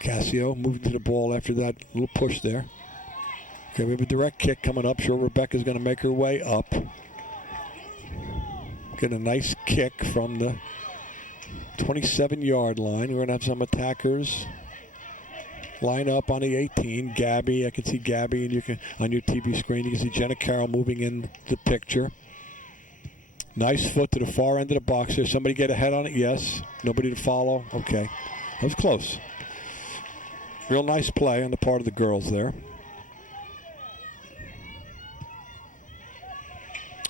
Cassio moving to the ball after that little push there. Okay, we have a direct kick coming up. Sure, Rebecca's going to make her way up. Get a nice kick from the 27-yard line. We're going to have some attackers line up on the 18. Gabby, I can see Gabby, and you can on your TV screen. You can see Jenna Carroll moving in the picture. Nice foot to the far end of the box here. Somebody get a head on it? Yes. Nobody to follow? Okay. That was close. Real nice play on the part of the girls there.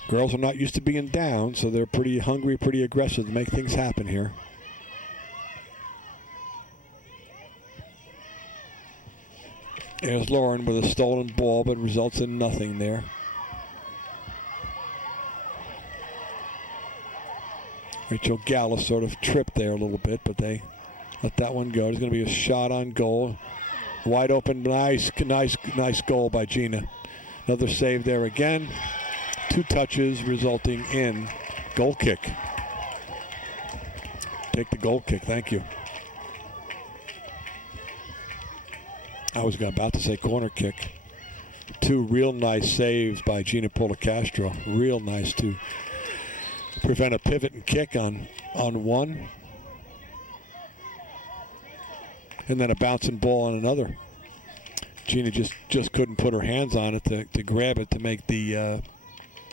Girls are not used to being down, so they're pretty hungry, pretty aggressive to make things happen here. There's Lauren with a stolen ball, but results in nothing there. Rachel Gallus sort of tripped there a little bit, but they let that one go. There's going to be a shot on goal. Wide open, nice goal by Gina. Another save there again. 2 touches resulting in goal kick. Take the goal kick, thank you. I was about to say corner kick. 2 real nice saves by Gina Policastro. Real nice to prevent a pivot and kick on one. And then a bouncing ball on another. Gina just couldn't put her hands on it to grab it to make the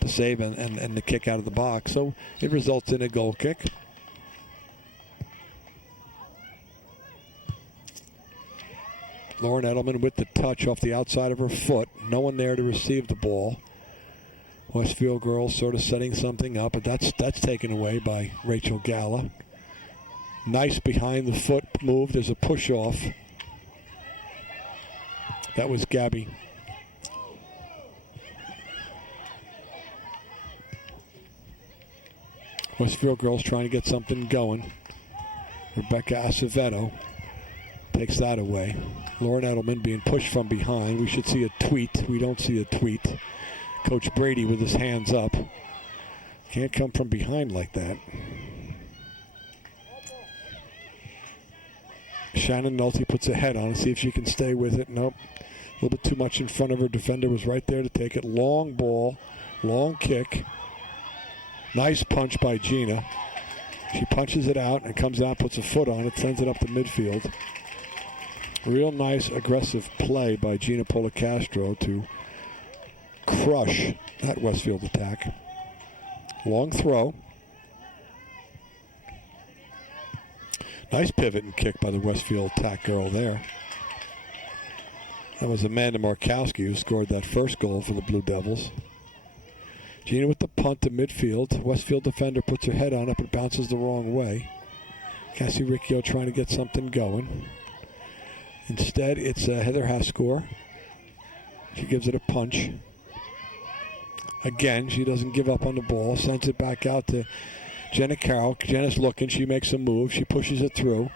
save and the kick out of the box. So it results in a goal kick. Lauren Edelman with the touch off the outside of her foot. No one there to receive the ball. Westfield girls sort of setting something up, but that's taken away by Rachel Galla. Nice behind the foot move. There's a push off. That was Gabby. Westfield girls trying to get something going. Rebecca Acevedo takes that away. Lauren Edelman being pushed from behind. We should see a tweet. We don't see a tweet. Coach Brady with his hands up. Can't come from behind like that. Shannon Nolte puts a head on it, see if she can stay with it. Nope. A little bit too much in front of her. Defender was right there to take it. Long ball, long kick. Nice punch by Gina. She punches it out and comes out, puts a foot on it, sends it up to midfield. Real nice aggressive play by Gina Policastro to crush that Westfield attack. Long throw. Nice pivot and kick by the Westfield attack girl there. That was Amanda Markowski who scored that first goal for the Blue Devils. Gina with the punt to midfield. Westfield defender puts her head on it, but bounces the wrong way. Cassie Riccio trying to get something going. Instead, it's Heather Haskor. She gives it a punch. Again, she doesn't give up on the ball. Sends it back out to Jenna Carroll. Jenna's looking. She makes a move. She pushes it through.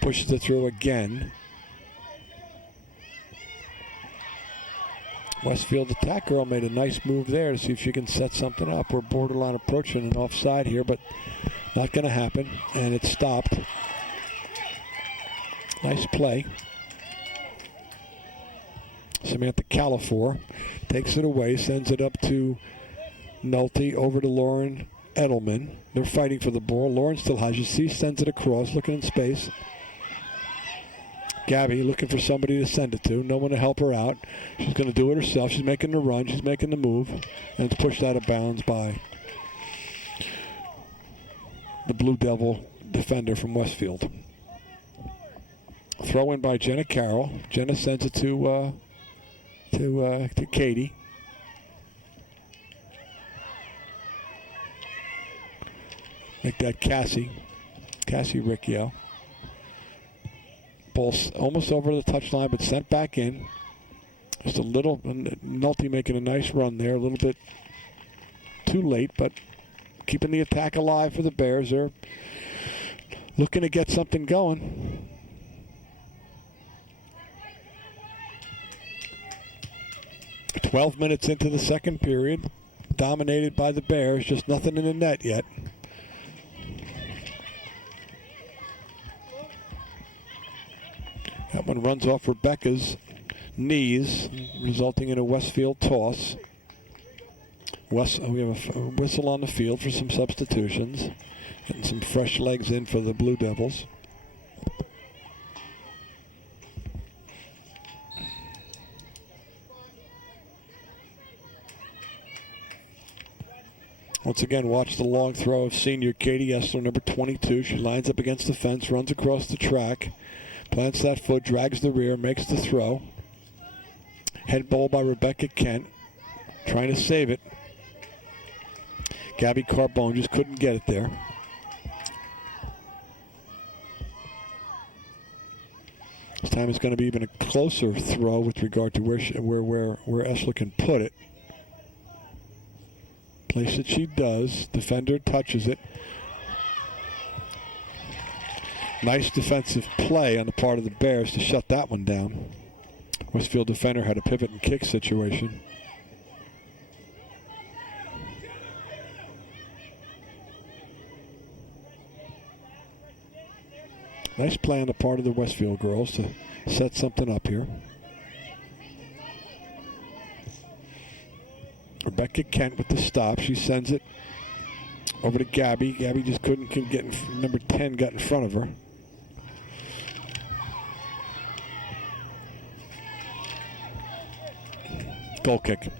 Pushes it through again. Westfield attack girl made a nice move there to see if she can set something up. We're borderline approaching an offside here, but not going to happen. And it's stopped. Nice play. Samantha Califor takes it away, sends it up to Nolte, over to Lauren Edelman. They're fighting for the ball. Lauren still has it. See, sends it across, looking in space. Gabby looking for somebody to send it to. No one to help her out. She's going to do it herself. She's making the run. She's making the move. And it's pushed out of bounds by the Blue Devil defender from Westfield. Throw in by Jenna Carroll. Jenna sends it to Katie. Make that Cassie Riccio. Ball almost over the touchline, but sent back in. Just a little, Nolte making a nice run there. A little bit too late, but keeping the attack alive for the Bears. They're looking to get something going. "12 minutes into the second period, dominated by the Bears. Just nothing in the net yet. That one runs off Rebecca's knees, resulting in a Westfield toss. We have a whistle on the field for some substitutions. Getting some fresh legs in for the Blue Devils. Once again, watch the long throw of senior Katie Essler, number 22. She lines up against the fence, runs across the track, plants that foot, drags the rear, makes the throw. Head ball by Rebecca Kent, trying to save it. Gabby Carbone just couldn't get it there. This time it's going to be even a closer throw with regard to where Essler can put it. Place it she does. Defender touches it. Nice defensive play on the part of the Bears to shut that one down. Westfield defender had a pivot and kick situation. Nice play on the part of the Westfield girls to set something up here. Rebecca Kent with the stop. She sends it over to Gabby. Gabby just couldn't get in. Number 10 got in front of her. Goal kick.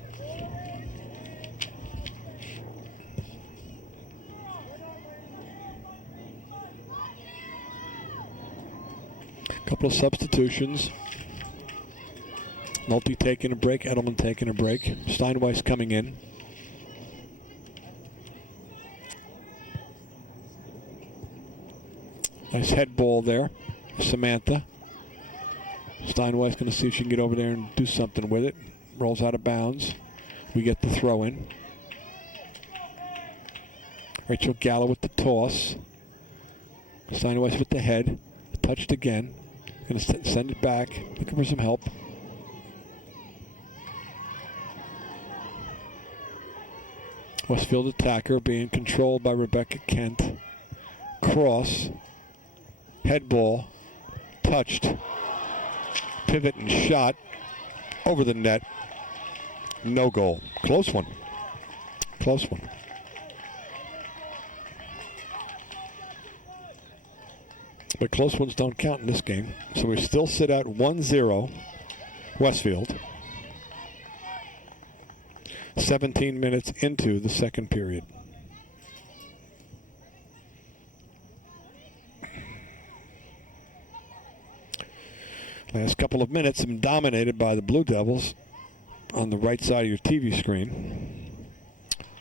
Couple of substitutions. Nolte taking a break, Edelman taking a break. Steinweiss coming in. Nice head ball there. Samantha. Steinweiss going to see if she can get over there and do something with it. Rolls out of bounds. We get the throw in. Rachel Gallo with the toss. Steinweiss with the head. Touched again. Going to send it back. Looking for some help. Westfield attacker being controlled by Rebecca Kent. Cross. Head ball. Touched. Pivot and shot. Over the net. No goal. Close one. Close one. But close ones don't count in this game. So we still sit at 1-0 Westfield. 17 minutes into the second period. Last couple of minutes have been dominated by the Blue Devils on the right side of your TV screen.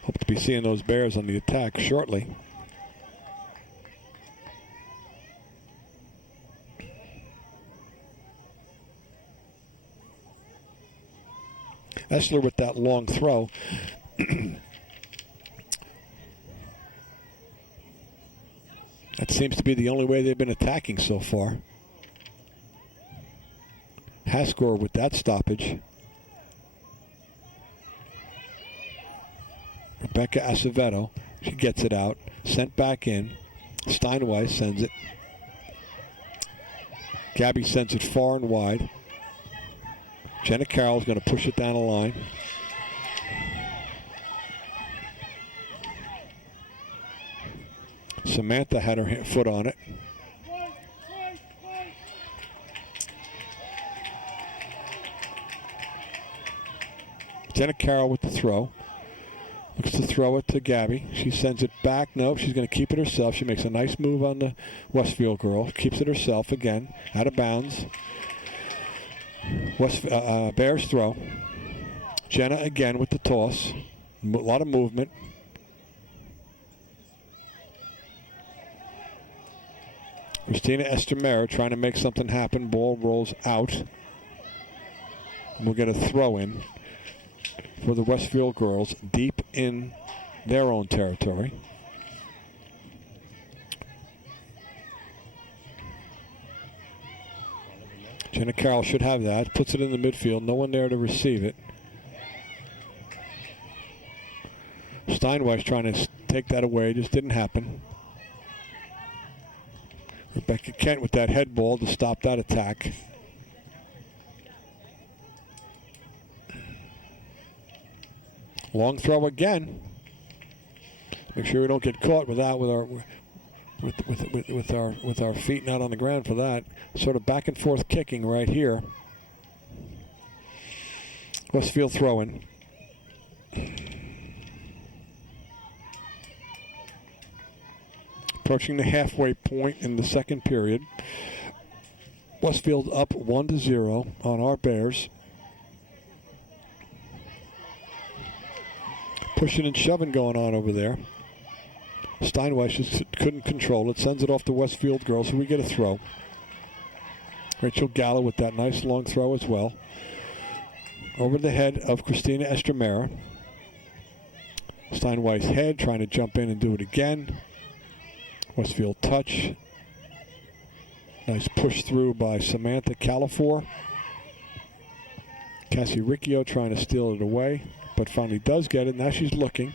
Hope to be seeing those Bears on the attack shortly. Essler with that long throw. That seems to be the only way they've been attacking so far. Haskor with that stoppage. Rebecca Acevedo, she gets it out. Sent back in. Steinweiss sends it. Gabby sends it far and wide. Jenna Carroll's going to push it down the line. Samantha had her foot on it. Jenna Carroll with the throw. Looks to throw it to Gabby. She sends it back. Nope, she's going to keep it herself. She makes a nice move on the Westfield girl. Keeps it herself again. Out of bounds. Bears throw. Jenna again with the toss. A lot of movement. Christina Estermera trying to make something happen. Ball rolls out. And we'll get a throw in for the Westfield girls deep in their own territory. Jenna Carroll should have that. Puts it in the midfield. No one there to receive it. Steinweiss trying to take that away. Just didn't happen. Rebecca Kent with that head ball to stop that attack. Long throw again. Make sure we don't get caught with that with our feet not on the ground for that. Sort of back and forth kicking right here. Westfield throwing. Approaching the halfway point in the second period. Westfield up 1-0 on our Bears. Pushing and shoving going on over there. Steinweiss just couldn't control it. Sends it off to Westfield girls, so we get a throw. Rachel Gallo with that nice long throw as well. Over the head of Christina Estremera. Steinweiss head, trying to jump in and do it again. Westfield touch. Nice push through by Samantha Califor. Cassie Riccio trying to steal it away, but finally does get it. Now she's looking.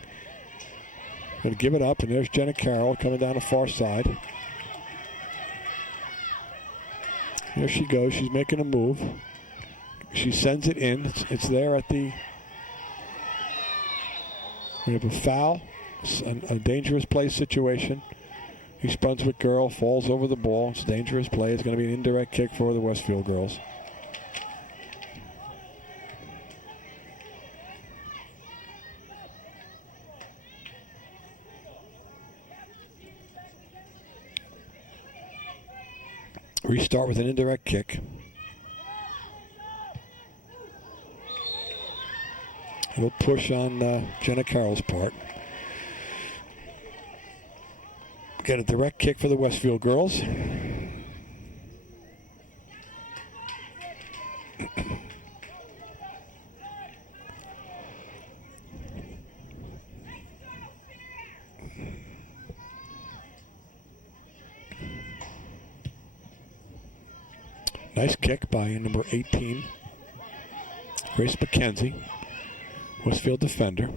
Going to give it up, and there's Jenna Carroll coming down the far side. There she goes. She's making a move. She sends it in. It's there at the... We have a foul, a dangerous play situation. East Brunswick girl falls over the ball. It's a dangerous play. It's going to be an indirect kick for the Westfield girls. Restart with an indirect kick. A little push on Jenna Carroll's part. Get a direct kick for the Westfield girls. Nice kick by number 18, Grace McKenzie, Westfield defender.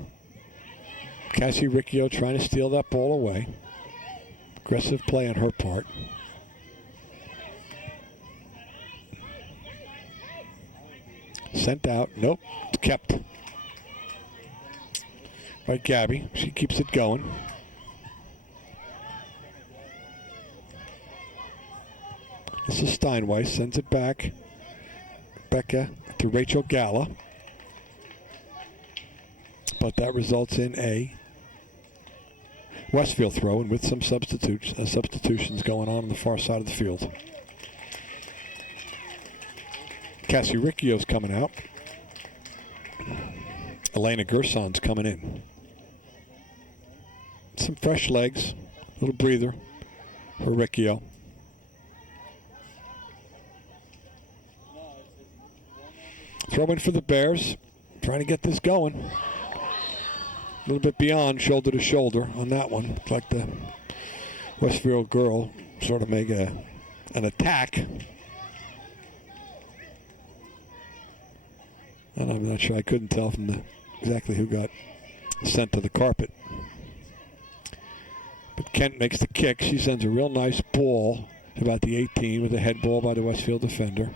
Cassie Riccio trying to steal that ball away. Aggressive play on her part. Sent out. Nope. Kept by Gabby. She keeps it going. This is Steinweiss. Sends it back. Becca to Rachel Galla. But that results in a Westfield throw, and with some substitutions going on the far side of the field. Cassie Riccio's coming out. Elena Gerson's coming in. Some fresh legs, a little breather for Riccio. Throw in for the Bears, trying to get this going. A little bit beyond shoulder to shoulder on that one. It's like the Westfield girl sort of make an attack. And I'm not sure, I couldn't tell from exactly who got sent to the carpet. But Kent makes the kick. She sends a real nice ball about the 18 with a head ball by the Westfield defender.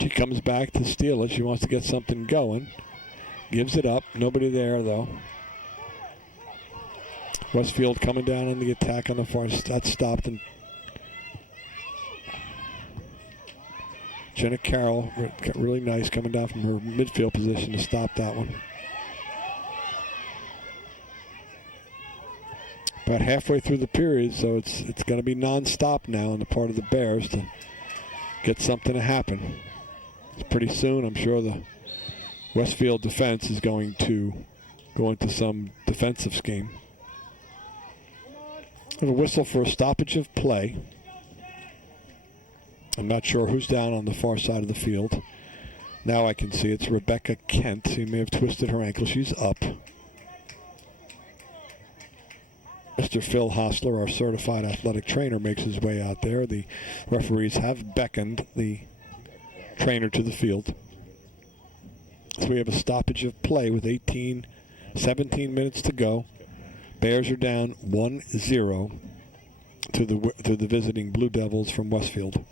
She comes back to steal it. She wants to get something going. Gives it up. Nobody there, though. Westfield coming down on the attack on the far. That's stopped. And Jenna Carroll, really nice, coming down from her midfield position to stop that one. About halfway through the period, so it's going to be non-stop now on the part of the Bears to get something to happen. Pretty soon, I'm sure the Westfield defense is going to go into some defensive scheme. A whistle for a stoppage of play. I'm not sure who's down on the far side of the field. Now I can see it's Rebecca Kent. She may have twisted her ankle. She's up. Mr. Phil Hostler, our certified athletic trainer, makes his way out there. The referees have beckoned the trainer to the field. So we have a stoppage of play with 17 minutes to go. Bears are down 1-0 to the visiting Blue Devils from Westfield.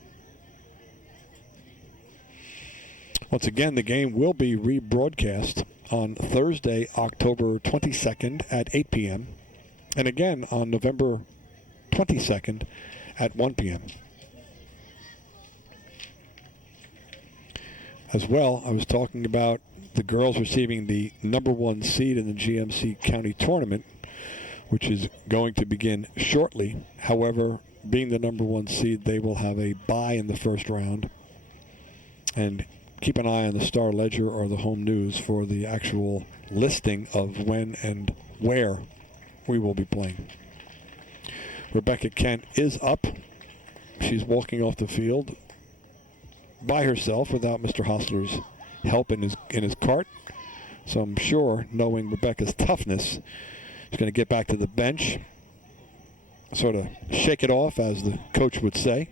Once again, the game will be rebroadcast on Thursday, October 22nd at 8 p.m. and again on November 22nd at 1 p.m. As well, I was talking about the girls receiving the #1 seed in the GMC County Tournament. which is going to begin shortly. However, being the number 1 seed, they will have a bye in the first round. And keep an eye on the Star Ledger or the Home News for the actual listing of when and where we will be playing. Rebecca Kent is up. She's walking off the field by herself without Mr. Hostler's help in his cart. So I'm sure, knowing Rebecca's toughness, she's going to get back to the bench, sort of shake it off, as the coach would say,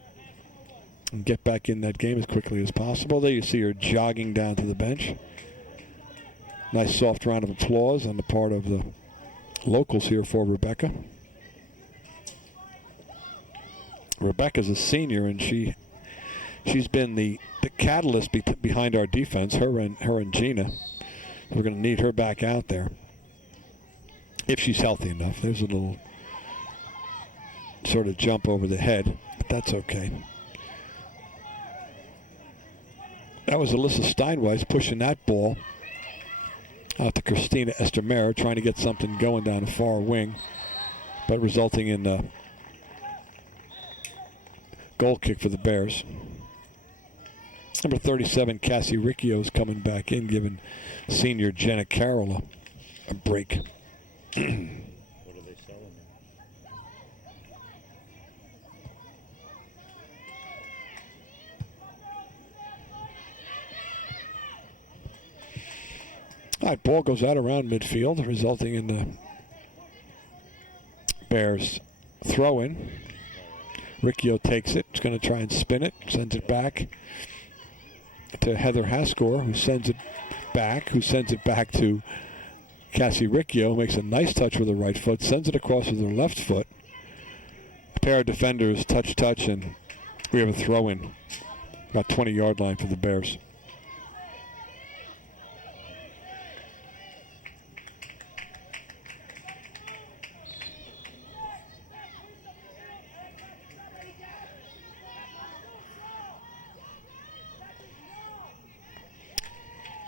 and get back in that game as quickly as possible. There you see her jogging down to the bench. Nice soft round of applause on the part of the locals here for Rebecca. Rebecca's a senior, and she's been the catalyst behind our defense. Her and Gina. We're going to need her back out there if she's healthy enough. There's a little sort of jump over the head, but that's okay. That was Alyssa Steinweiss pushing that ball out to Christina Estermera, trying to get something going down the far wing, but resulting in a goal kick for the Bears. Number 37, Cassie Riccio, is coming back in, giving senior Jenna Carroll a break. What are they selling now? All right, ball goes out around midfield, resulting in the Bears throw-in. Riccio takes it. It's going to try and spin it. Sends it back to Heather Haskor, who sends it back to Cassie Riccio. Makes a nice touch with her right foot. Sends it across with her left foot. A pair of defenders touch, and we have a throw-in. About 20-yard line for the Bears.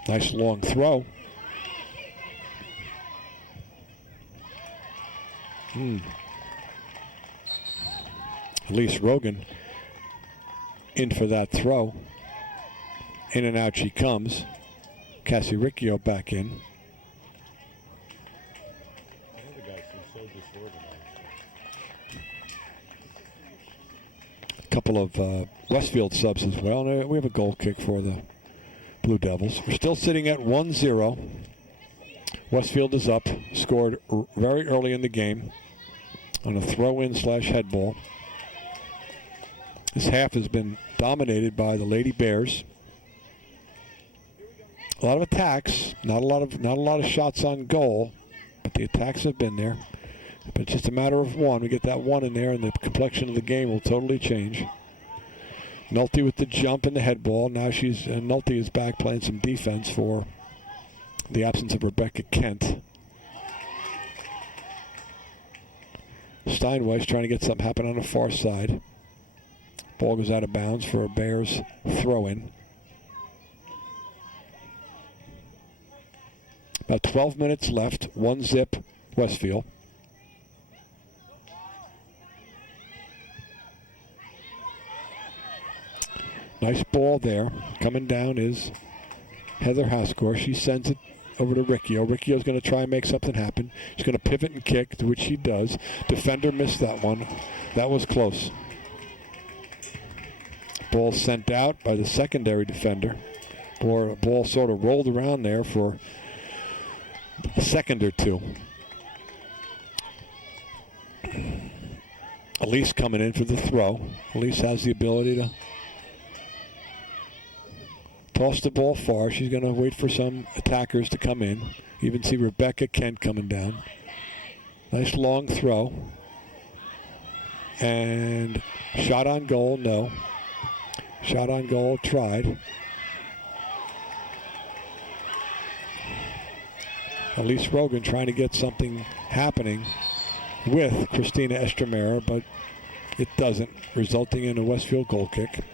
Nice long throw. Elise Rogan in for that throw. In and out she comes. Cassie Riccio back in. The guy seems so disorganized. A couple of Westfield subs as well. And we have a goal kick for the Blue Devils. We're still sitting at 1-0. Westfield is up. Scored very early in the game on a throw-in / head ball. This half has been dominated by the Lady Bears. A lot of attacks, not a lot of shots on goal, but the attacks have been there. But it's just a matter of one. We get that one in there, and the complexion of the game will totally change. Nolte with the jump and the head ball. Now Nolte is back playing some defense for the absence of Rebecca Kent. Steinweiss trying to get something happen on the far side. Ball goes out of bounds for a Bears throw-in. About 12 minutes left. 1-0 Westfield. Nice ball there. Coming down is Heather Haskor. She sends it over to Riccio. Riccio's going to try and make something happen. She's going to pivot and kick, which she does. Defender missed that one. That was close. Ball sent out by the secondary defender. Ball sort of rolled around there for a second or two. Elise coming in for the throw. Elise has the ability to toss the ball far. She's going to wait for some attackers to come in. Even see Rebecca Kent coming down. Nice long throw. And shot on goal, no. Shot on goal, tried. Elise Rogan trying to get something happening with Christina Estremera, but it doesn't, resulting in a Westfield goal kick.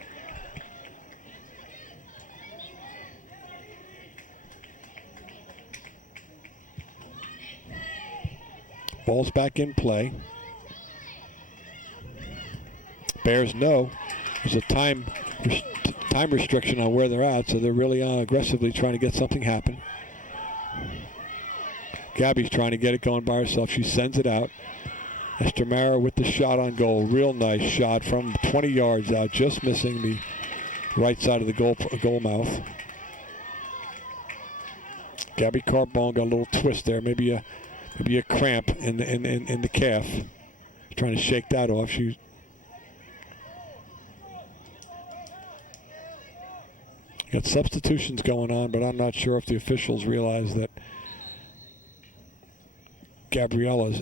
Ball's back in play. Bears know there's a time restriction on where they're at, so they're really aggressively trying to get something happen. Gabby's trying to get it going by herself. She sends it out. Estremera with the shot on goal. Real nice shot from 20 yards out, just missing the right side of the goal mouth. Gabby Carbone got a little twist there, maybe a cramp in the calf. Trying to shake that off. She got substitutions going on, but I'm not sure if the officials realize that Gabriella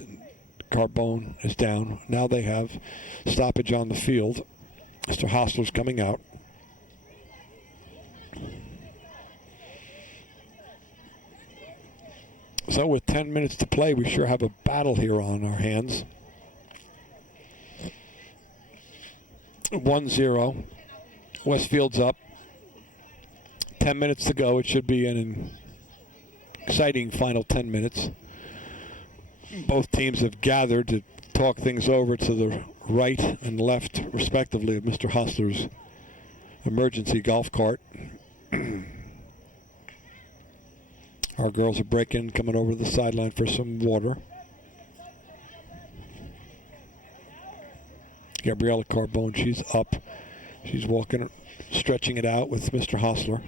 Carbone is down. Now they have stoppage on the field. Mr. Hostler's coming out. So with 10 minutes to play, we sure have a battle here on our hands. 1-0. Westfield's up. 10 minutes to go. It should be an exciting final 10 minutes. Both teams have gathered to talk things over to the right and left, respectively, of Mr. Hostler's emergency golf cart. Our girls are breaking, coming over the sideline for some water. Gabriella Carbone, she's up. She's walking, stretching it out with Mr. Hostler.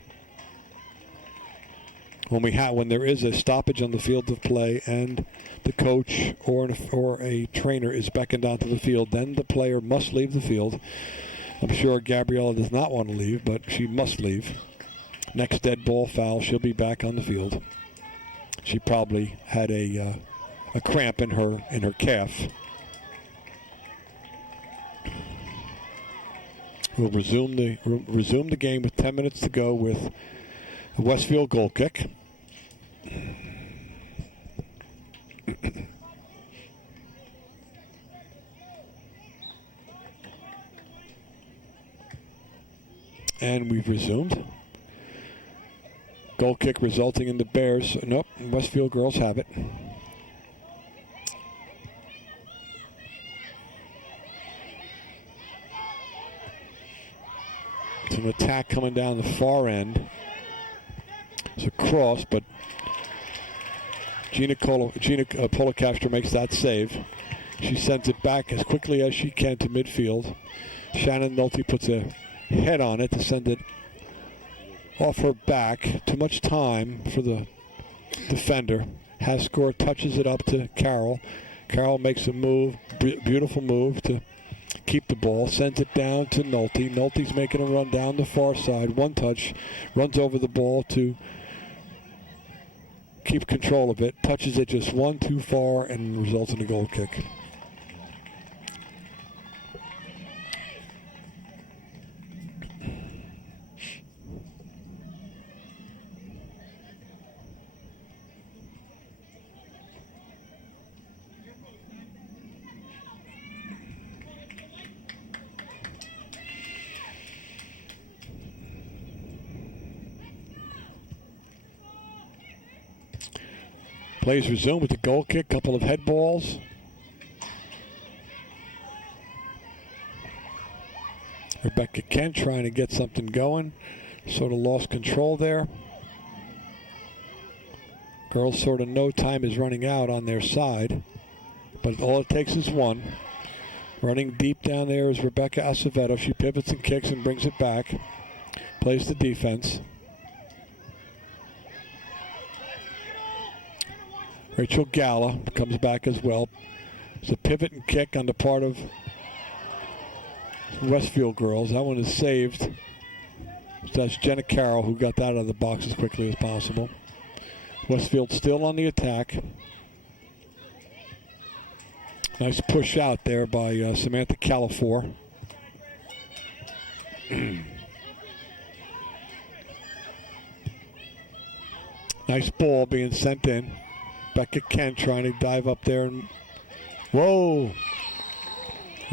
When there is a stoppage on the field of play and the coach or a trainer is beckoned onto the field, then the player must leave the field. I'm sure Gabriella does not want to leave, but she must leave. Next dead ball foul, she'll be back on the field. She probably had a cramp in her calf. We'll resume the game with 10 minutes to go with a Westfield goal kick. And we've resumed. Goal kick resulting in the Bears. Nope, Westfield girls have it. It's an attack coming down the far end. It's a cross, but Gina Policastro makes that save. She sends it back as quickly as she can to midfield. Shannon Nolte puts a head on it to send it off her back. Too much time for the defender. Hascore touches it up to Carroll. Carroll makes a move, beautiful move to keep the ball. Sends it down to Nolte. Nolte's making a run down the far side. One touch. Runs over the ball to keep control of it. Touches it just one too far and results in a goal kick. Plays resume with the goal kick, couple of head balls. Rebecca Kent trying to get something going. Sort of lost control there. Girls sort of know time is running out on their side, but all it takes is one. Running deep down there is Rebecca Acevedo. She pivots and kicks and brings it back. Plays the defense. Rachel Galla comes back as well. It's a pivot and kick on the part of Westfield girls. That one is saved. So that's Jenna Carroll who got that out of the box as quickly as possible. Westfield still on the attack. Nice push out there by Samantha Califor. Nice ball being sent in. Becca Kent trying to dive up there. And whoa!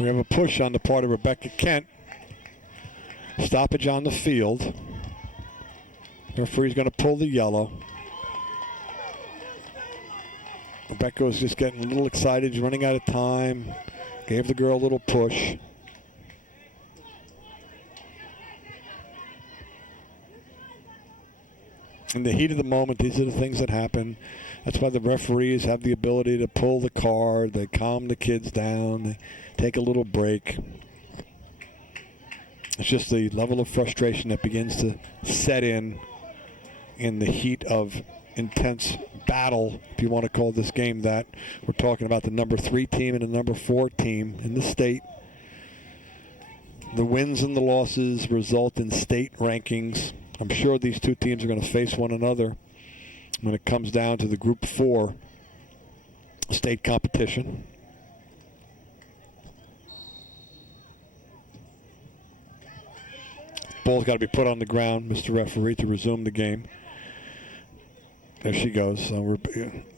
We have a push on the part of Rebecca Kent. Stoppage on the field. The referee's going to pull the yellow. Rebecca was just getting a little excited, running out of time. Gave the girl a little push. In the heat of the moment, these are the things that happen. That's why the referees have the ability to pull the card. They calm the kids down. They take a little break. It's just the level of frustration that begins to set in the heat of intense battle, if you want to call this game that. We're talking about the number 3 team and the number 4 team in the state. The wins and the losses result in state rankings. I'm sure these two teams are going to face one another when it comes down to the Group 4 state competition. Ball's got to be put on the ground, Mr. Referee, to resume the game. There she goes. So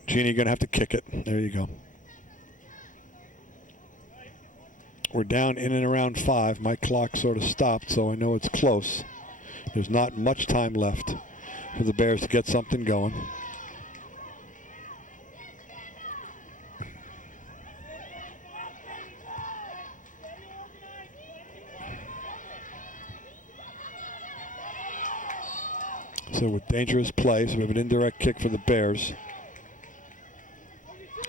Jeannie, you're going to have to kick it. There you go. We're down in and around 5. My clock sort of stopped, so I know it's close. There's not much time left for the Bears to get something going. So with dangerous play, so we have an indirect kick for the Bears.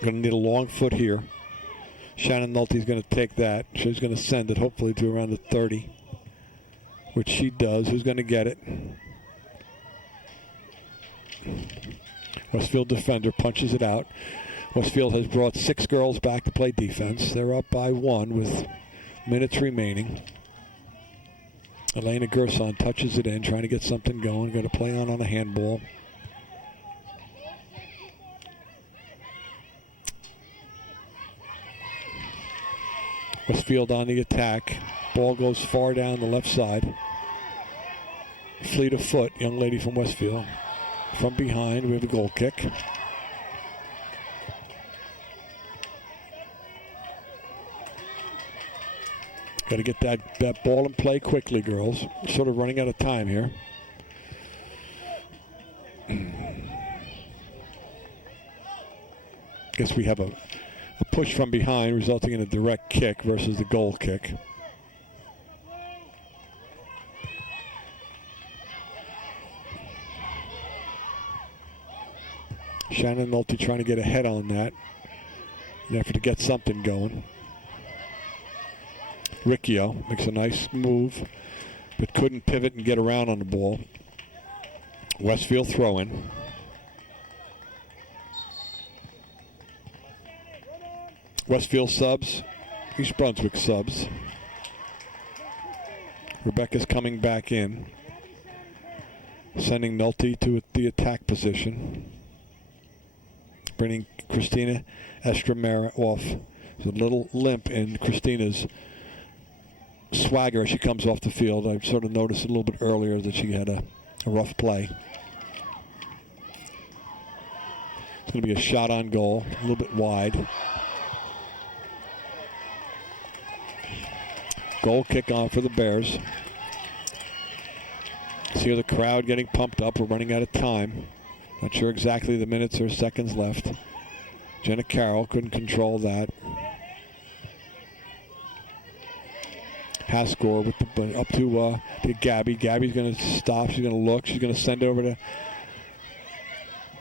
Going to need a long foot here. Shannon Nolte's going to take that. She's going to send it hopefully to around the 30. Which she does. Who's going to get it? Westfield defender punches it out. Westfield has brought 6 girls back to play defense. They're up by 1 with minutes remaining. Elena Gerson touches it in, trying to get something going. Going to play on a handball. Westfield on the attack. Ball goes far down the left side. Fleet of foot, young lady from Westfield. From behind, we have a goal kick. Got to get that ball in play quickly, girls. Sort of running out of time here. Guess we have a push from behind, resulting in a direct kick versus the goal kick. Shannon Nolte trying to get ahead on that in an effort to get something going. Riccio makes a nice move, but couldn't pivot and get around on the ball. Westfield throw in. Westfield subs, East Brunswick subs. Rebecca's coming back in, sending Nolte to the attack position. Bringing Christina Estremera off. There's a little limp in Christina's swagger as she comes off the field. I sort of noticed a little bit earlier that she had a rough play. It's going to be a shot on goal, a little bit wide. Goal kick on for the Bears. See the crowd getting pumped up. We're running out of time. Not sure exactly the minutes or seconds left. Jenna Carroll couldn't control that. Haskor with the up to Gabby. Gabby's going to stop. She's going to look. She's going to send it over to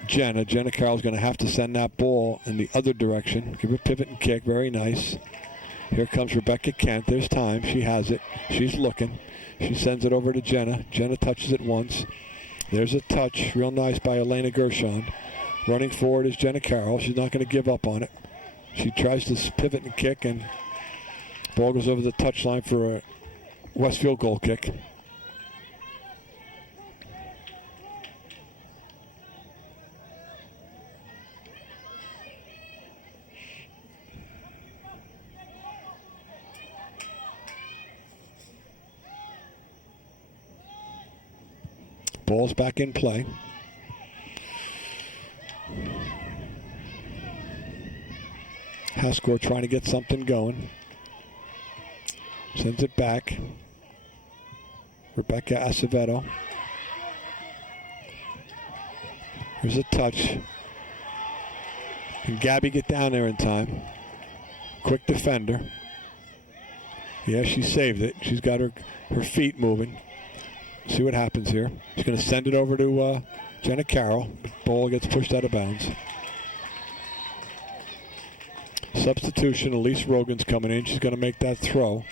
Jenna. Jenna Carroll's going to have to send that ball in the other direction. Give a pivot and kick. Very nice. Here comes Rebecca Kent. There's time. She has it. She's looking. She sends it over to Jenna. Jenna touches it once. There's a touch, real nice by Elena Gershon. Running forward is Jenna Carroll. She's not going to give up on it. She tries to pivot and kick, and ball goes over the touchline for a Westfield goal kick. Ball's back in play. Haskor trying to get something going. Sends it back. Rebecca Acevedo. Here's a touch. Can Gabby get down there in time? Quick defender. Yeah, she saved it. She's got her feet moving. See what happens here. She's going to send it over to Jenna Carroll. The ball gets pushed out of bounds. Substitution. Elise Rogan's coming in. She's going to make that throw.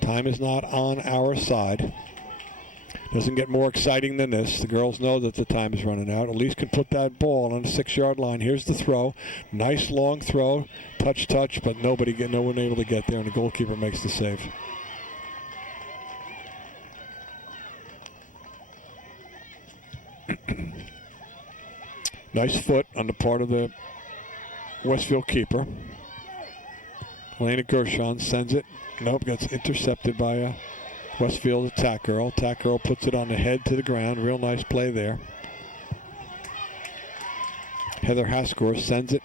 Time is not on our side. Doesn't get more exciting than this. The girls know that the time is running out. Elise can put that ball on the 6-yard line. Here's the throw. Nice long throw. Touch, but no one able to get there, and the goalkeeper makes the save. Nice foot on the part of the Westfield keeper. Elena Gershon sends it. Nope, gets intercepted by a Westfield attack girl. Attack girl puts it on the head to the ground. Real nice play there. Heather Haskor sends it.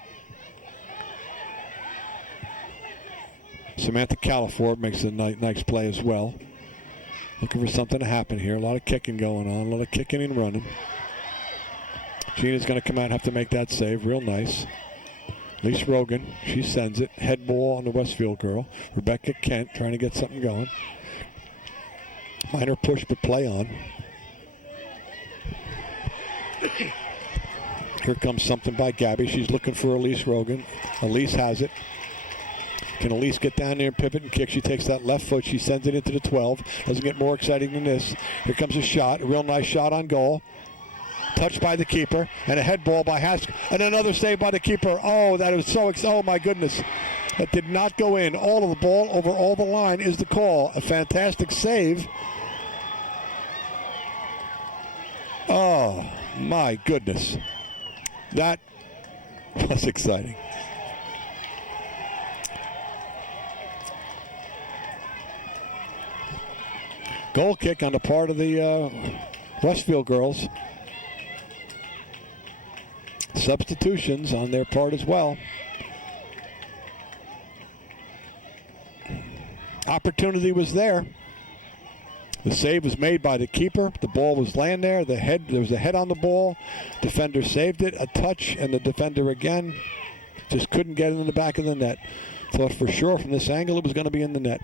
Samantha Calaford makes a nice play as well. Looking for something to happen here. A lot of kicking going on. A lot of kicking and running. Gina's going to come out and have to make that save. Real nice. Elise Rogan, she sends it. Head ball on the Westfield girl. Rebecca Kent trying to get something going. Minor push, but play on. Here comes something by Gabby. She's looking for Elise Rogan. Elise has it. Can Elise get down there and pivot and kick? She takes that left foot. She sends it into the 12. Doesn't get more exciting than this. Here comes a shot. A real nice shot on goal. Touched by the keeper. And a head ball by Haskell. And another save by the keeper. Oh, that was so oh my goodness. That did not go in. All of the ball over all the line is the call. A fantastic save. Oh, my goodness. That was exciting. Goal kick on the part of the Westfield girls. Substitutions on their part as well. Opportunity was there. The save was made by the keeper. The ball was laying there. There was a head on the ball. Defender saved it. A touch, and the defender again just couldn't get it in the back of the net. Thought for sure from this angle it was going to be in the net.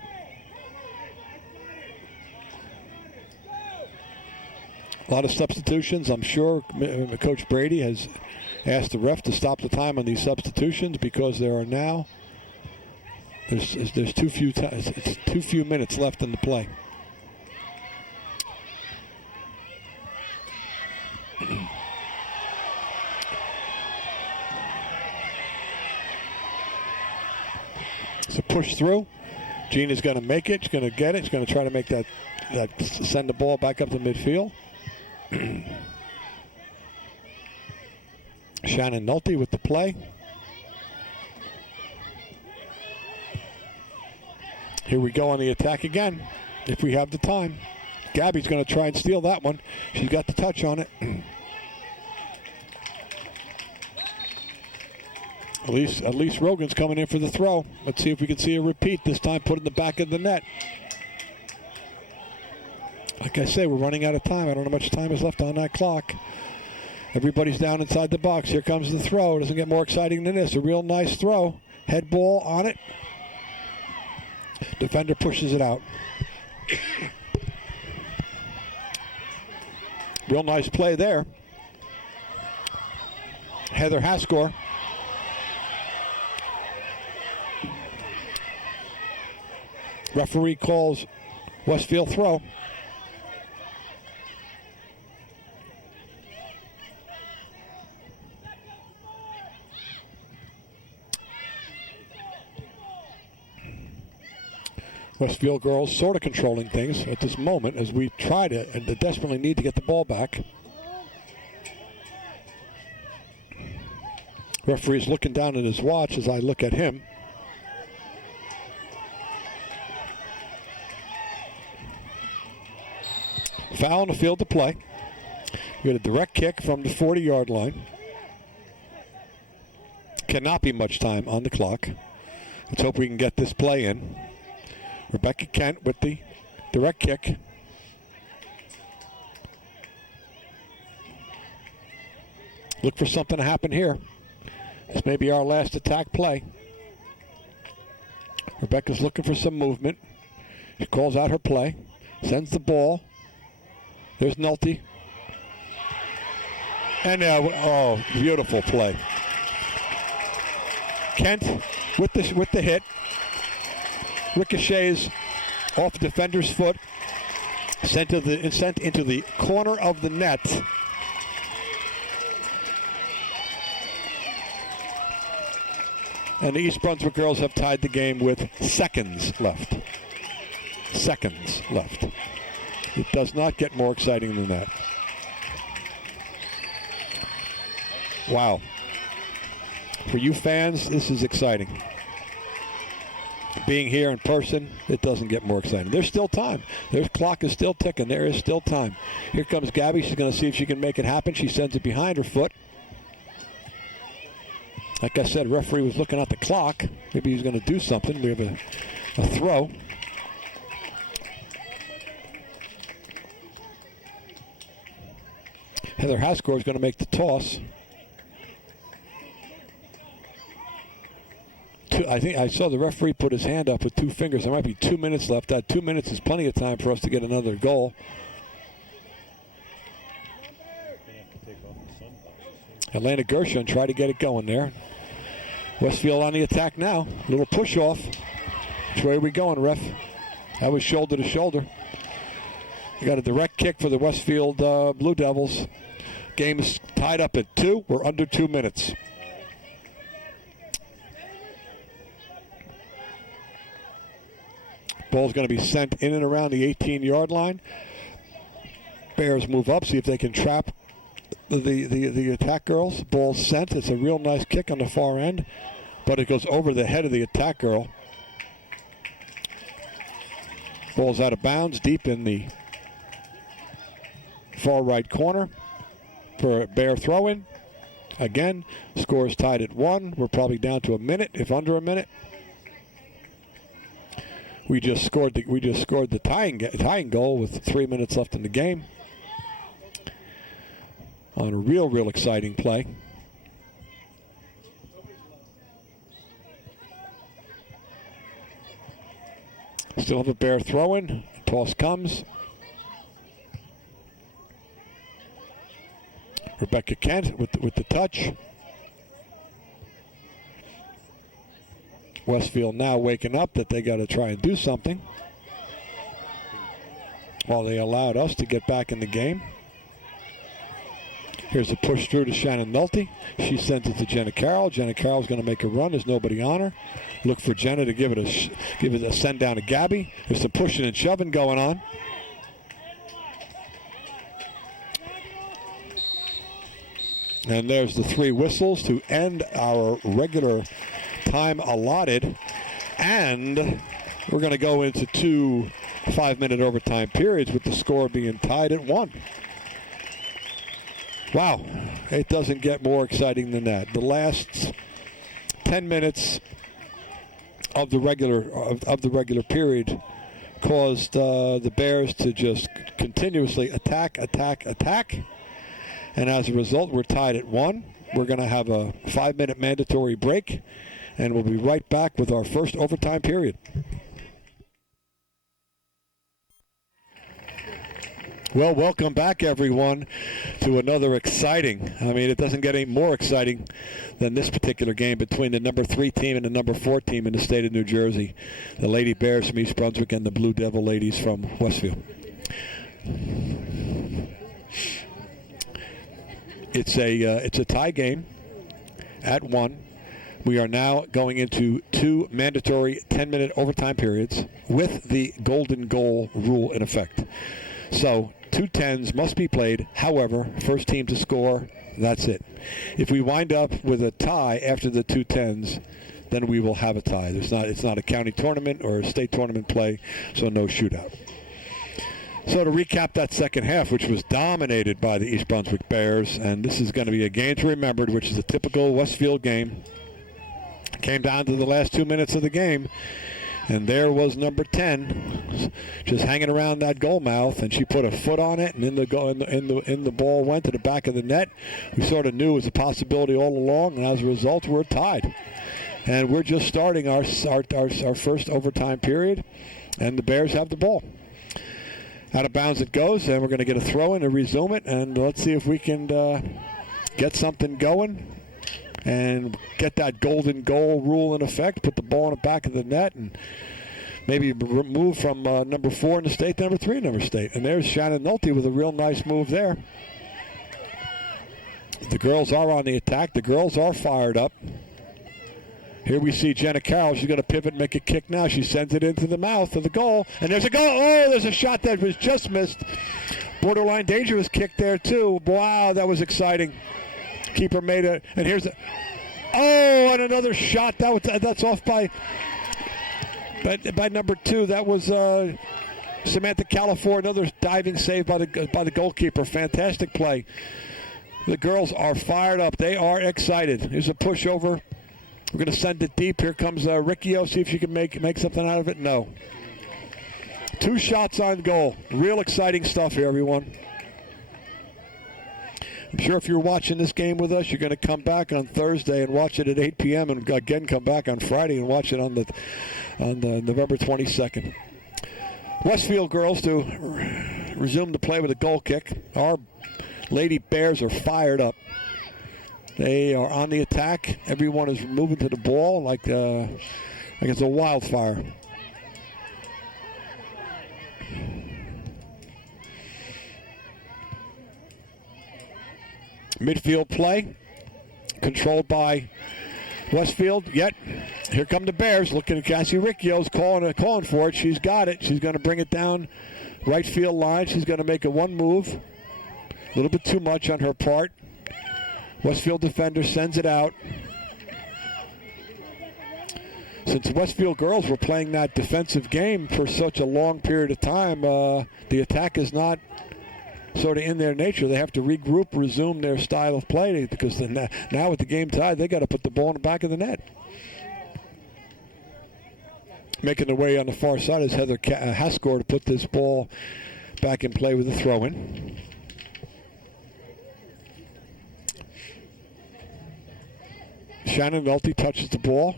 A lot of substitutions. I'm sure Coach Brady has asked the ref to stop the time on these substitutions because there are now there's too few minutes left in the play. So push through. Gina's going to make it. She's going to get it. She's going to try to make that send the ball back up to midfield. Shannon Nolte with the play. Here we go on the attack again, if we have the time. Gabby's going to try and steal that one. She's got the touch on it. At least Rogan's coming in for the throw. Let's see if we can see a repeat this time, put in the back of the net. Like I say, we're running out of time. I don't know how much time is left on that clock. Everybody's down inside the box. Here comes the throw. Doesn't get more exciting than this. A real nice throw. Head ball on it. Defender pushes it out. Real nice play there. Heather Haskor. Referee calls Westfield throw. Westfield girls sort of controlling things at this moment as we try to and desperately need to get the ball back. Referee's looking down at his watch as I look at him. Foul on the field to play. We get a direct kick from the 40-yard line. Cannot be much time on the clock. Let's hope we can get this play in. Rebecca Kent with the direct kick. Look for something to happen here. This may be our last attack play. Rebecca's looking for some movement. She calls out her play. Sends the ball. There's Nolte. And oh, beautiful play. Kent with the hit. Ricochets off the defender's foot. Sent into the corner of the net. And the East Brunswick girls have tied the game with seconds left. Seconds left. It does not get more exciting than that. Wow. For you fans, this is exciting. Being here in person, it doesn't get more exciting. There's still time. Their clock is still ticking. There is still time. Here comes Gabby. She's going to see if she can make it happen. She sends it behind her foot. Like I said, referee was looking at the clock. Maybe he's going to do something. We have a throw. Heather Hascore is going to make the toss. I think I saw the referee put his hand up with 2 fingers. There might be 2 minutes left. That 2 minutes is plenty of time for us to get another goal. Elena Gershon tried to get it going there. Westfield on the attack now. Little push off. Which way are we going, ref? That was shoulder to shoulder. We got a direct kick for the Westfield Blue Devils. Game is tied up at 2. We're under 2 minutes. Ball's going to be sent in and around the 18-yard line. Bears move up, see if they can trap the attack girls. Ball sent. It's a real nice kick on the far end, but it goes over the head of the attack girl. Ball's out of bounds, deep in the far right corner for a Bear throw-in. Again, score is tied at 1. We're probably down to a minute, if under a minute. We just scored the tying goal with 3 minutes left in the game. On a real exciting play. Still have a Bear throw-in. Toss comes. Rebecca Kent with the touch. Westfield now waking up that they got to try and do something. While they allowed us to get back in the game. Here's a push through to Shannon Nolte. She sends it to Jenna Carroll. Jenna Carroll's going to make a run. There's nobody on her. Look for Jenna to give it a send down to Gabby. There's some pushing and shoving going on. And there's the 3 whistles to end our regular time allotted. And we're going to go into 2 5-minute overtime periods with the score being tied at 1. Wow, it doesn't get more exciting than that. The last 10 minutes of the regular period caused the Bears to just continuously attack. And as a result, we're tied at 1. We're going to have a 5-minute mandatory break, and we'll be right back with our first overtime period. Well, welcome back, everyone, to another exciting, it doesn't get any more exciting than this particular game between the number 3 team and the number 4 team in the state of New Jersey, the Lady Bears from East Brunswick and the Blue Devil ladies from Westfield. It's a tie game at 1. We are now going into 2 mandatory 10-minute overtime periods with the golden goal rule in effect. So 2 10s must be played. However, first team to score, that's it. If we wind up with a tie after the 2 10s, then we will have a tie. It's not a county tournament or a state tournament play, so no shootout. So to recap that second half, which was dominated by the East Brunswick Bears, and this is going to be a game to remember, which is a typical Westfield game. Came down to the last 2 minutes of the game, And there was number 10, just hanging around that goal mouth, and she put a foot on it, and in the ball went to the back of the net. We sort of knew it was a possibility all along, and as a result, we're tied. And we're just starting our first overtime period, and the Bears have the ball. Out of bounds it goes, and we're going to get a throw in to resume it, and let's see if we can get something going and get that golden goal rule in effect, put the ball in the back of the net, and maybe move from number 4 in the state to number 3 in the state. And there's Shannon Nolte with a real nice move there. The girls are on the attack. The girls are fired up. Here we see Jenna Carroll. She's going to pivot and make a kick now. She sends it into the mouth of the goal. And there's a goal. Oh, there's a shot that was just missed. Borderline dangerous kick there, too. Wow, that was exciting. Keeper made it. And here's a... Oh, and another shot. That's off by number 2. That was Samantha Califor. Another diving save by the goalkeeper. Fantastic play. The girls are fired up. They are excited. Here's a pushover. We're going to send it deep. Here comes Riccio. See if she can make something out of it. No. 2 shots on goal. Real exciting stuff here, everyone. I'm sure if you're watching this game with us, you're going to come back on Thursday and watch it at 8 p.m. and again come back on Friday and watch it on the November 22nd. Westfield girls to resume the play with a goal kick. Our Lady Bears are fired up. They are on the attack. Everyone is moving to the ball like it's a wildfire. Midfield play, controlled by Westfield. Yet, here come the Bears. Looking at Cassie Ricchio's calling for it. She's got it. She's going to bring it down right field line. She's going to make a one move. A little bit too much on her part. Westfield defender sends it out. Since Westfield girls were playing that defensive game for such a long period of time, the attack is not sort of in their nature. They have to regroup, resume their style of play, because now with the game tied, they got to put the ball in the back of the net. Making their way on the far side is Heather Haskor to put this ball back in play with a throw-in. Shannon Nolte touches the ball.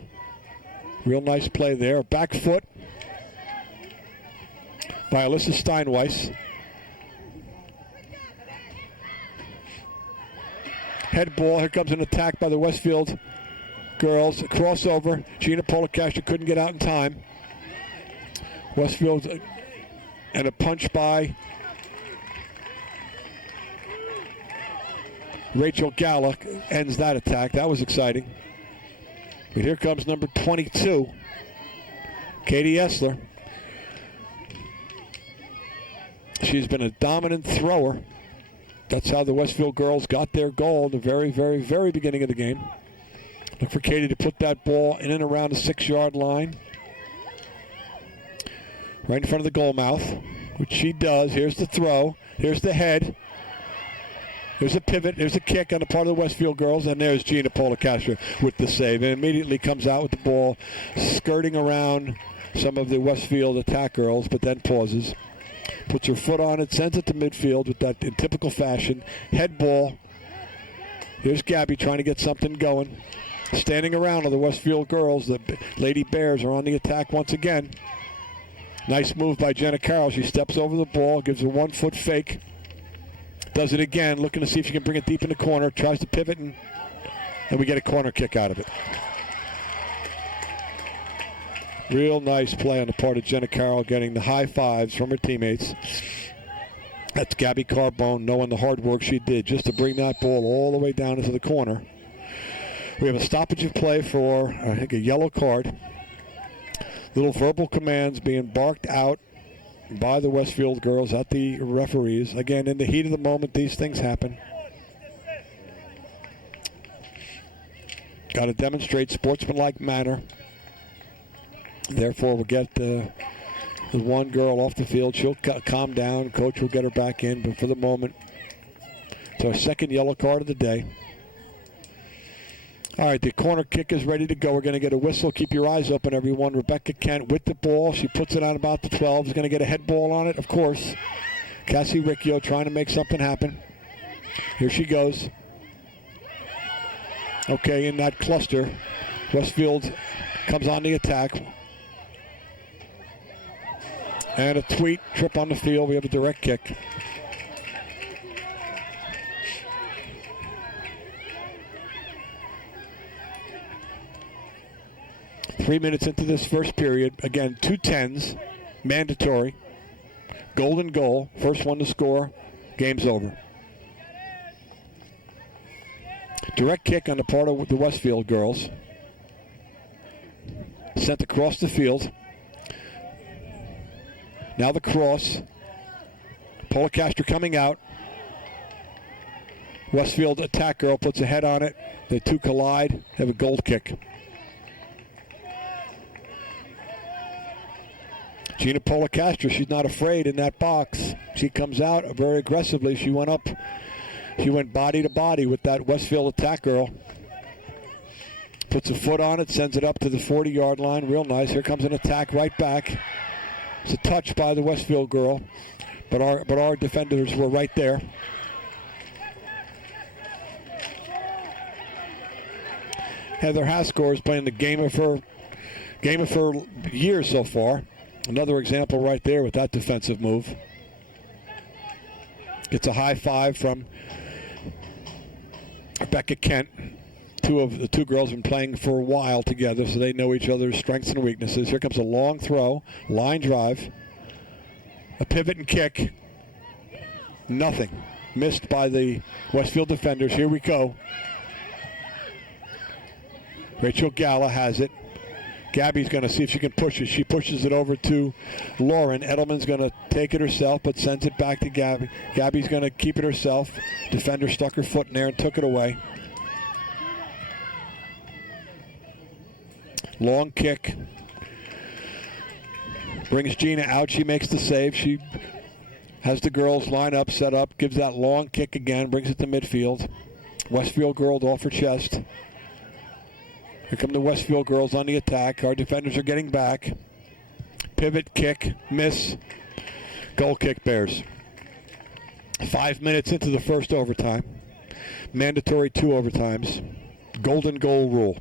Real nice play there. Back foot by Alyssa Steinweiss. Head ball. Here comes an attack by the Westfield girls. A crossover. Gina Polakasha couldn't get out in time. Westfield and a punch by Rachel Galla ends that attack. That was exciting. But here comes number 22, Katie Essler. She's been a dominant thrower. That's how the Westfield girls got their goal in the very, very, very beginning of the game. Look for Katie to put that ball in and around the 6-yard line. Right in front of the goal mouth, which she does. Here's the throw. Here's the head. There's a pivot. There's a kick on the part of the Westfield girls. And there's Gina Polakasha with the save. And immediately comes out with the ball, skirting around some of the Westfield attack girls, but then pauses. Puts her foot on it, sends it to midfield with that in typical fashion. Head ball. Here's Gabby trying to get something going. Standing around are the Westfield girls. The Lady Bears are on the attack once again. Nice move by Jenna Carroll. She steps over the ball, gives a 1-foot fake. Does it again, looking to see if she can bring it deep in the corner. Tries to pivot, and we get a corner kick out of it. Real nice play on the part of Jenna Carroll, getting the high fives from her teammates. That's Gabby Carbone knowing the hard work she did just to bring that ball all the way down into the corner. We have a stoppage of play for, I think, a yellow card. Little verbal commands being barked out by the Westfield girls at the referees. Again, in the heat of the moment, these things happen. Got to demonstrate sportsmanlike manner. Therefore, we'll get the one girl off the field. She'll calm down. Coach will get her back in. But for the moment, it's our second yellow card of the day. All right, the corner kick is ready to go. We're going to get a whistle. Keep your eyes open, everyone. Rebecca Kent with the ball. She puts it on about the 12. Is going to get a head ball on it, of course. Cassie Riccio trying to make something happen. Here she goes. Okay, in that cluster, Westfield comes on the attack. And a tweet, trip on the field. We have a direct kick. Three minutes into this first period. Again, 2 10s, mandatory. Golden goal, first one to score, game's over. Direct kick on the part of the Westfield girls. Sent across the field. Now the cross. Polecaster coming out. Westfield attack girl puts a head on it. The two collide, have a goal kick. Gina Polecaster, she's not afraid in that box. She comes out very aggressively. She went up. She went body to body with that Westfield attack girl. Puts a foot on it, sends it up to the 40-yard line. Real nice. Here comes an attack right back. It's a touch by the Westfield girl, but our defenders were right there. Heather Haskor is playing the game of her years so far. Another example right there with that defensive move. It's a high five from Rebecca Kent. The two girls have been playing for a while together, so they know each other's strengths and weaknesses. Here comes a long throw, line drive, a pivot and kick. Nothing. Missed by the Westfield defenders. Here we go. Rachel Galla has it. Gabby's going to see if she can push it. She pushes it over to Lauren. Edelman's going to take it herself, but sends it back to Gabby. Gabby's going to keep it herself. Defender stuck her foot in there and took it away. Long kick. Brings Gina out. She makes the save. She has the girls line up, set up, gives that long kick again, brings it to midfield. Westfield girl off her chest. Here come the Westfield girls on the attack. Our defenders are getting back. Pivot, kick, miss. Goal kick, Bears. 5 minutes into the first overtime. Mandatory 2 overtimes. Golden goal rule.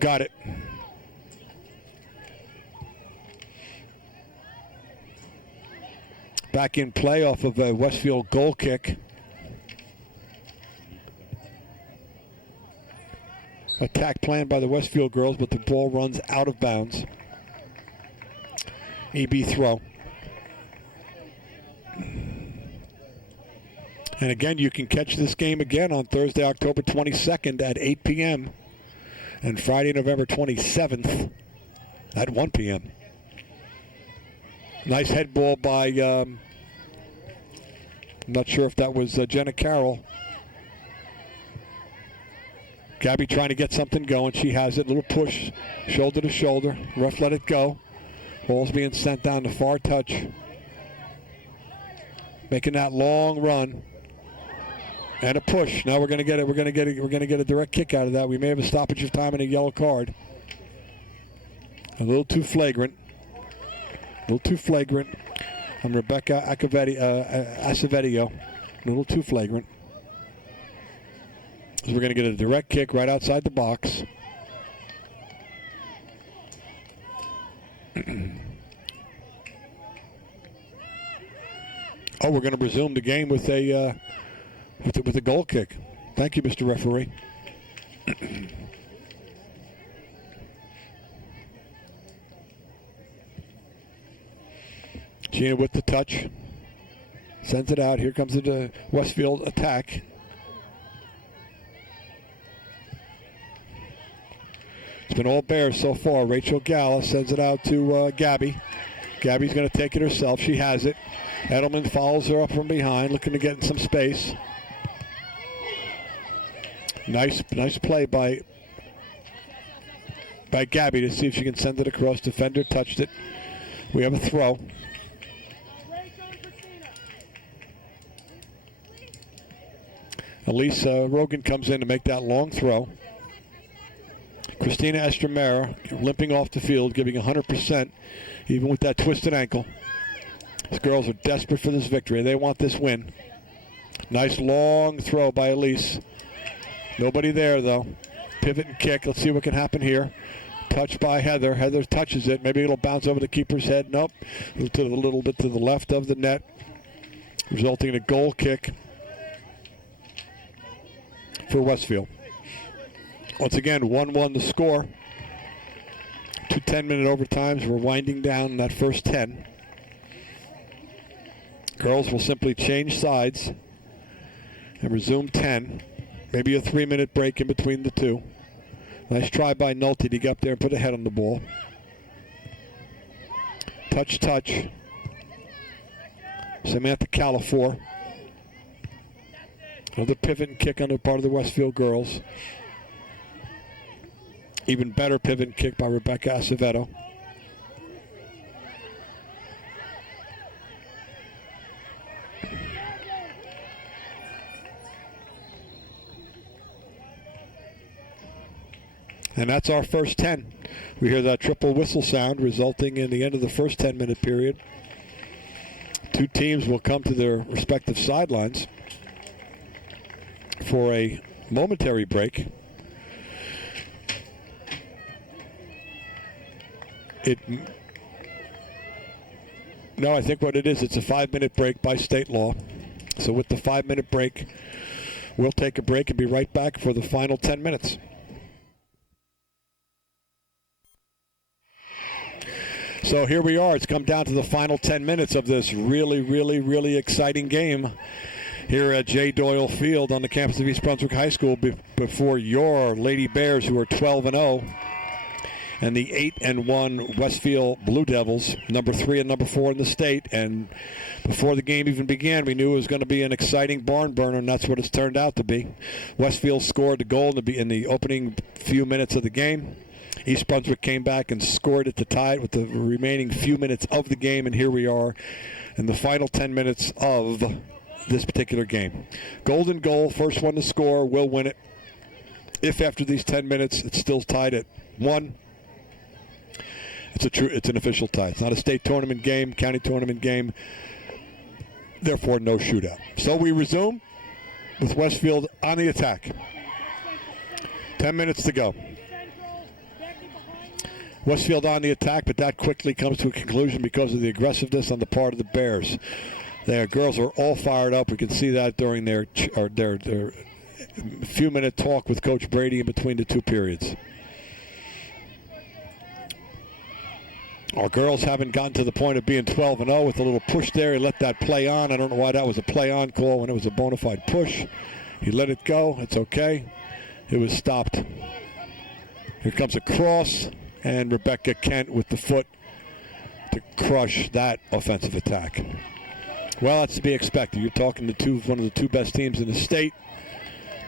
Got it. Back in play off of a Westfield goal kick. Attack planned by the Westfield girls, but the ball runs out of bounds. EB throw. And again, you can catch this game again on Thursday, October 22nd at 8 p.m. and Friday, November 27th at 1 p.m. Nice head ball by, I'm not sure if that was Jenna Carroll. Gabby trying to get something going. She has it. Little push, shoulder to shoulder. Ref let it go. Ball's being sent down to far touch. Making that long run. And a push. Now we're going to get it. We're going to get a direct kick out of that. We may have a stoppage of time and a yellow card. A little too flagrant. I'm Rebecca Acevedo. A little too flagrant. So we're going to get a direct kick right outside the box. Oh, we're going to resume the game with a goal kick. Thank you, Mr. Referee. Gina with the touch. Sends it out. Here comes the Westfield attack. It's been all Bears so far. Rachel Galla sends it out to Gabby. Gabby's going to take it herself. She has it. Edelman follows her up from behind, looking to get in some space. Nice play by Gabby to see if she can send it across. Defender touched it. We have a throw. Elise Rogan comes in to make that long throw. Christina Estremera limping off the field, giving 100%, even with that twisted ankle. These girls are desperate for this victory. They want this win. Nice long throw by Elise. Nobody there, though. Pivot and kick. Let's see what can happen here. Touch by Heather. Heather touches it. Maybe it'll bounce over the keeper's head. Nope. A little bit to the left of the net, resulting in a goal kick for Westfield. Once again, 1-1 the score. 2 10-minute overtimes. We're winding down that first 10. Girls will simply change sides and resume 10. Maybe a 3-minute break in between the two. Nice try by Nolte to get up there and put a head on the ball. Touch. Samantha Califor. Another pivot and kick on the part of the Westfield girls. Even better pivot and kick by Rebecca Acevedo. And that's our first 10. We hear that triple whistle sound resulting in the end of the first 10-minute period. Two teams will come to their respective sidelines for a momentary break. No, I think what it is, it's a 5-minute break by state law. So with the 5-minute break, we'll take a break and be right back for the final 10 minutes. So here we are. It's come down to the final 10 minutes of this really exciting game here at J. Doyle Field on the campus of East Brunswick High School before your Lady Bears, who are 12-0. And the 8-1 Westfield Blue Devils, number 3 and number 4 in the state. And before the game even began, we knew it was going to be an exciting barn burner, and that's what it's turned out to be. Westfield scored the goal in the opening few minutes of the game. East Brunswick came back and scored it to tie it with the remaining few minutes of the game, and here we are in the final 10 minutes of this particular game. Golden goal, first one to score, will win it. If after these 10 minutes it's still tied at 1, it's an official tie. It's not a state tournament game, county tournament game, therefore no shootout. So we resume with Westfield on the attack. 10 minutes to go. Westfield on the attack, but that quickly comes to a conclusion because of the aggressiveness on the part of the Bears. Their girls are all fired up. We can see that during their few-minute talk with Coach Brady in between the two periods. Our girls haven't gotten to the point of being 12-0 with a little push there. He let that play on. I don't know why that was a play-on call when it was a bona fide push. He let it go. It's okay. It was stopped. Here comes a cross, and Rebecca Kent with the foot to crush that offensive attack. Well, that's to be expected. You're talking to one of the two best teams in the state.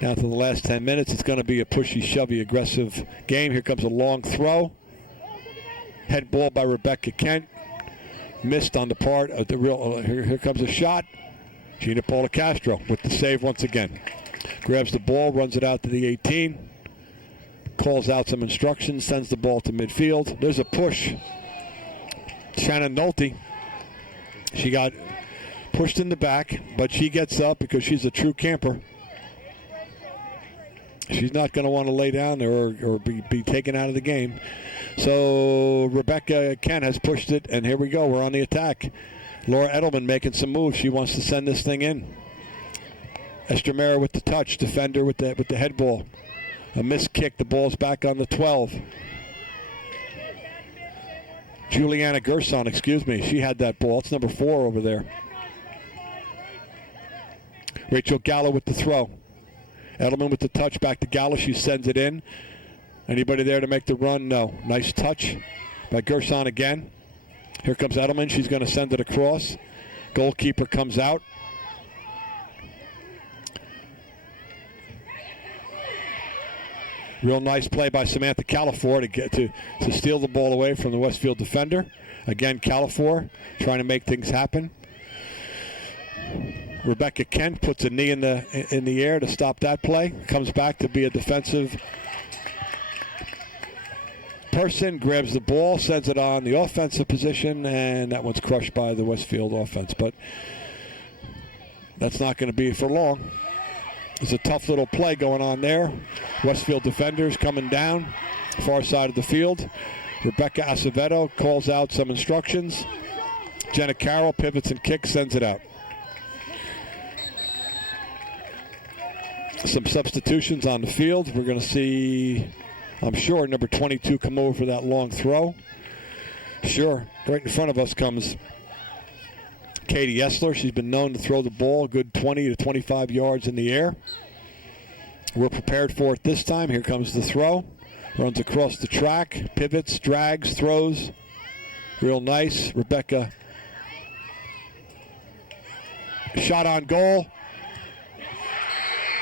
Down to the last 10 minutes, it's going to be a pushy, shovey, aggressive game. Here comes a long throw. Head ball by Rebecca Kent. Missed on the part of the real. Here comes a shot. Gina Paula Castro with the save once again. Grabs the ball, runs it out to the 18. Calls out some instructions, sends the ball to midfield. There's a push. Shannon Nolte. She got pushed in the back, but she gets up because she's a true camper. She's not going to want to lay down there or be taken out of the game. So Rebecca Kent has pushed it, and here we go. We're on the attack. Laura Edelman making some moves. She wants to send this thing in. Estremera with the touch. Defender with the head ball. A missed kick. The ball's back on the 12. Juliana Gerson, she had that ball. It's number 4 over there. Rachel Gallo with the throw. Edelman with the touch, back to Gallo. She sends it in. Anybody there to make the run? No. Nice touch by Gerson again. Here comes Edelman. She's going to send it across. Goalkeeper comes out. Real nice play by Samantha Califor to get to steal the ball away from the Westfield defender. Again, Califor trying to make things happen. Rebecca Kent puts a knee in the air to stop that play. Comes back to be a defensive person, grabs the ball, sends it on the offensive position, and that one's crushed by the Westfield offense. But that's not going to be for long. There's a tough little play going on there. Westfield defenders coming down, far side of the field. Rebecca Acevedo calls out some instructions. Jenna Carroll pivots and kicks, sends it out. Some substitutions on the field. We're going to see, I'm sure, number 22 come over for that long throw. Sure, right in front of us comes Katie Essler. She's been known to throw the ball a good 20 to 25 yards in the air. We're prepared for it this time. Here comes the throw. Runs across the track, pivots, drags, throws. Real nice. Rebecca. Shot on goal.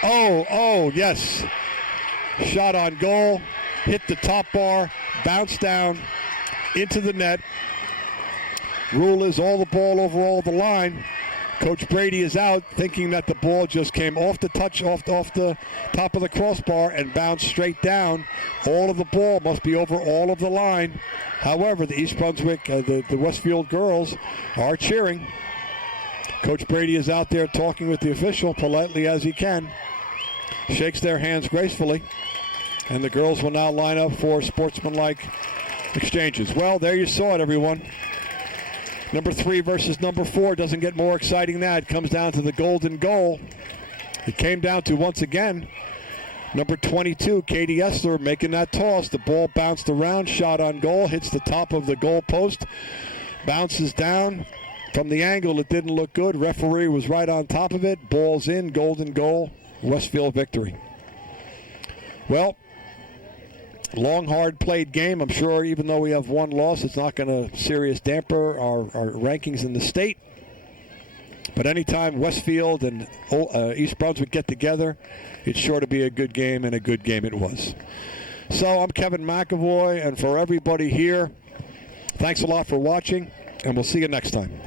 Oh, yes. Shot on goal. Hit the top bar. Bounced down into the net. Rule is all the ball over all the line. Coach Brady is out thinking that the ball just came off the top of the crossbar and bounced straight down. All of the ball must be over all of the line. However, the East Brunswick, the Westfield girls are cheering. Coach Brady is out there talking with the official politely as he can. Shakes their hands gracefully. And the girls will now line up for sportsmanlike exchanges. Well, there you saw it, everyone. Number 3 versus number 4 doesn't get more exciting than that. It comes down to the golden goal. It came down to, once again, number 22, Katie Essler, making that toss. The ball bounced around, shot on goal, hits the top of the goal post, bounces down. From the angle, it didn't look good. Referee was right on top of it. Ball's in, golden goal, Westfield victory. Well, long, hard played game. I'm sure even though we have one loss, it's not going to serious damper our rankings in the state. But anytime Westfield and East Brunswick get together, it's sure to be a good game, and a good game it was. So I'm Kevin McEvoy, and for everybody here, thanks a lot for watching, and we'll see you next time.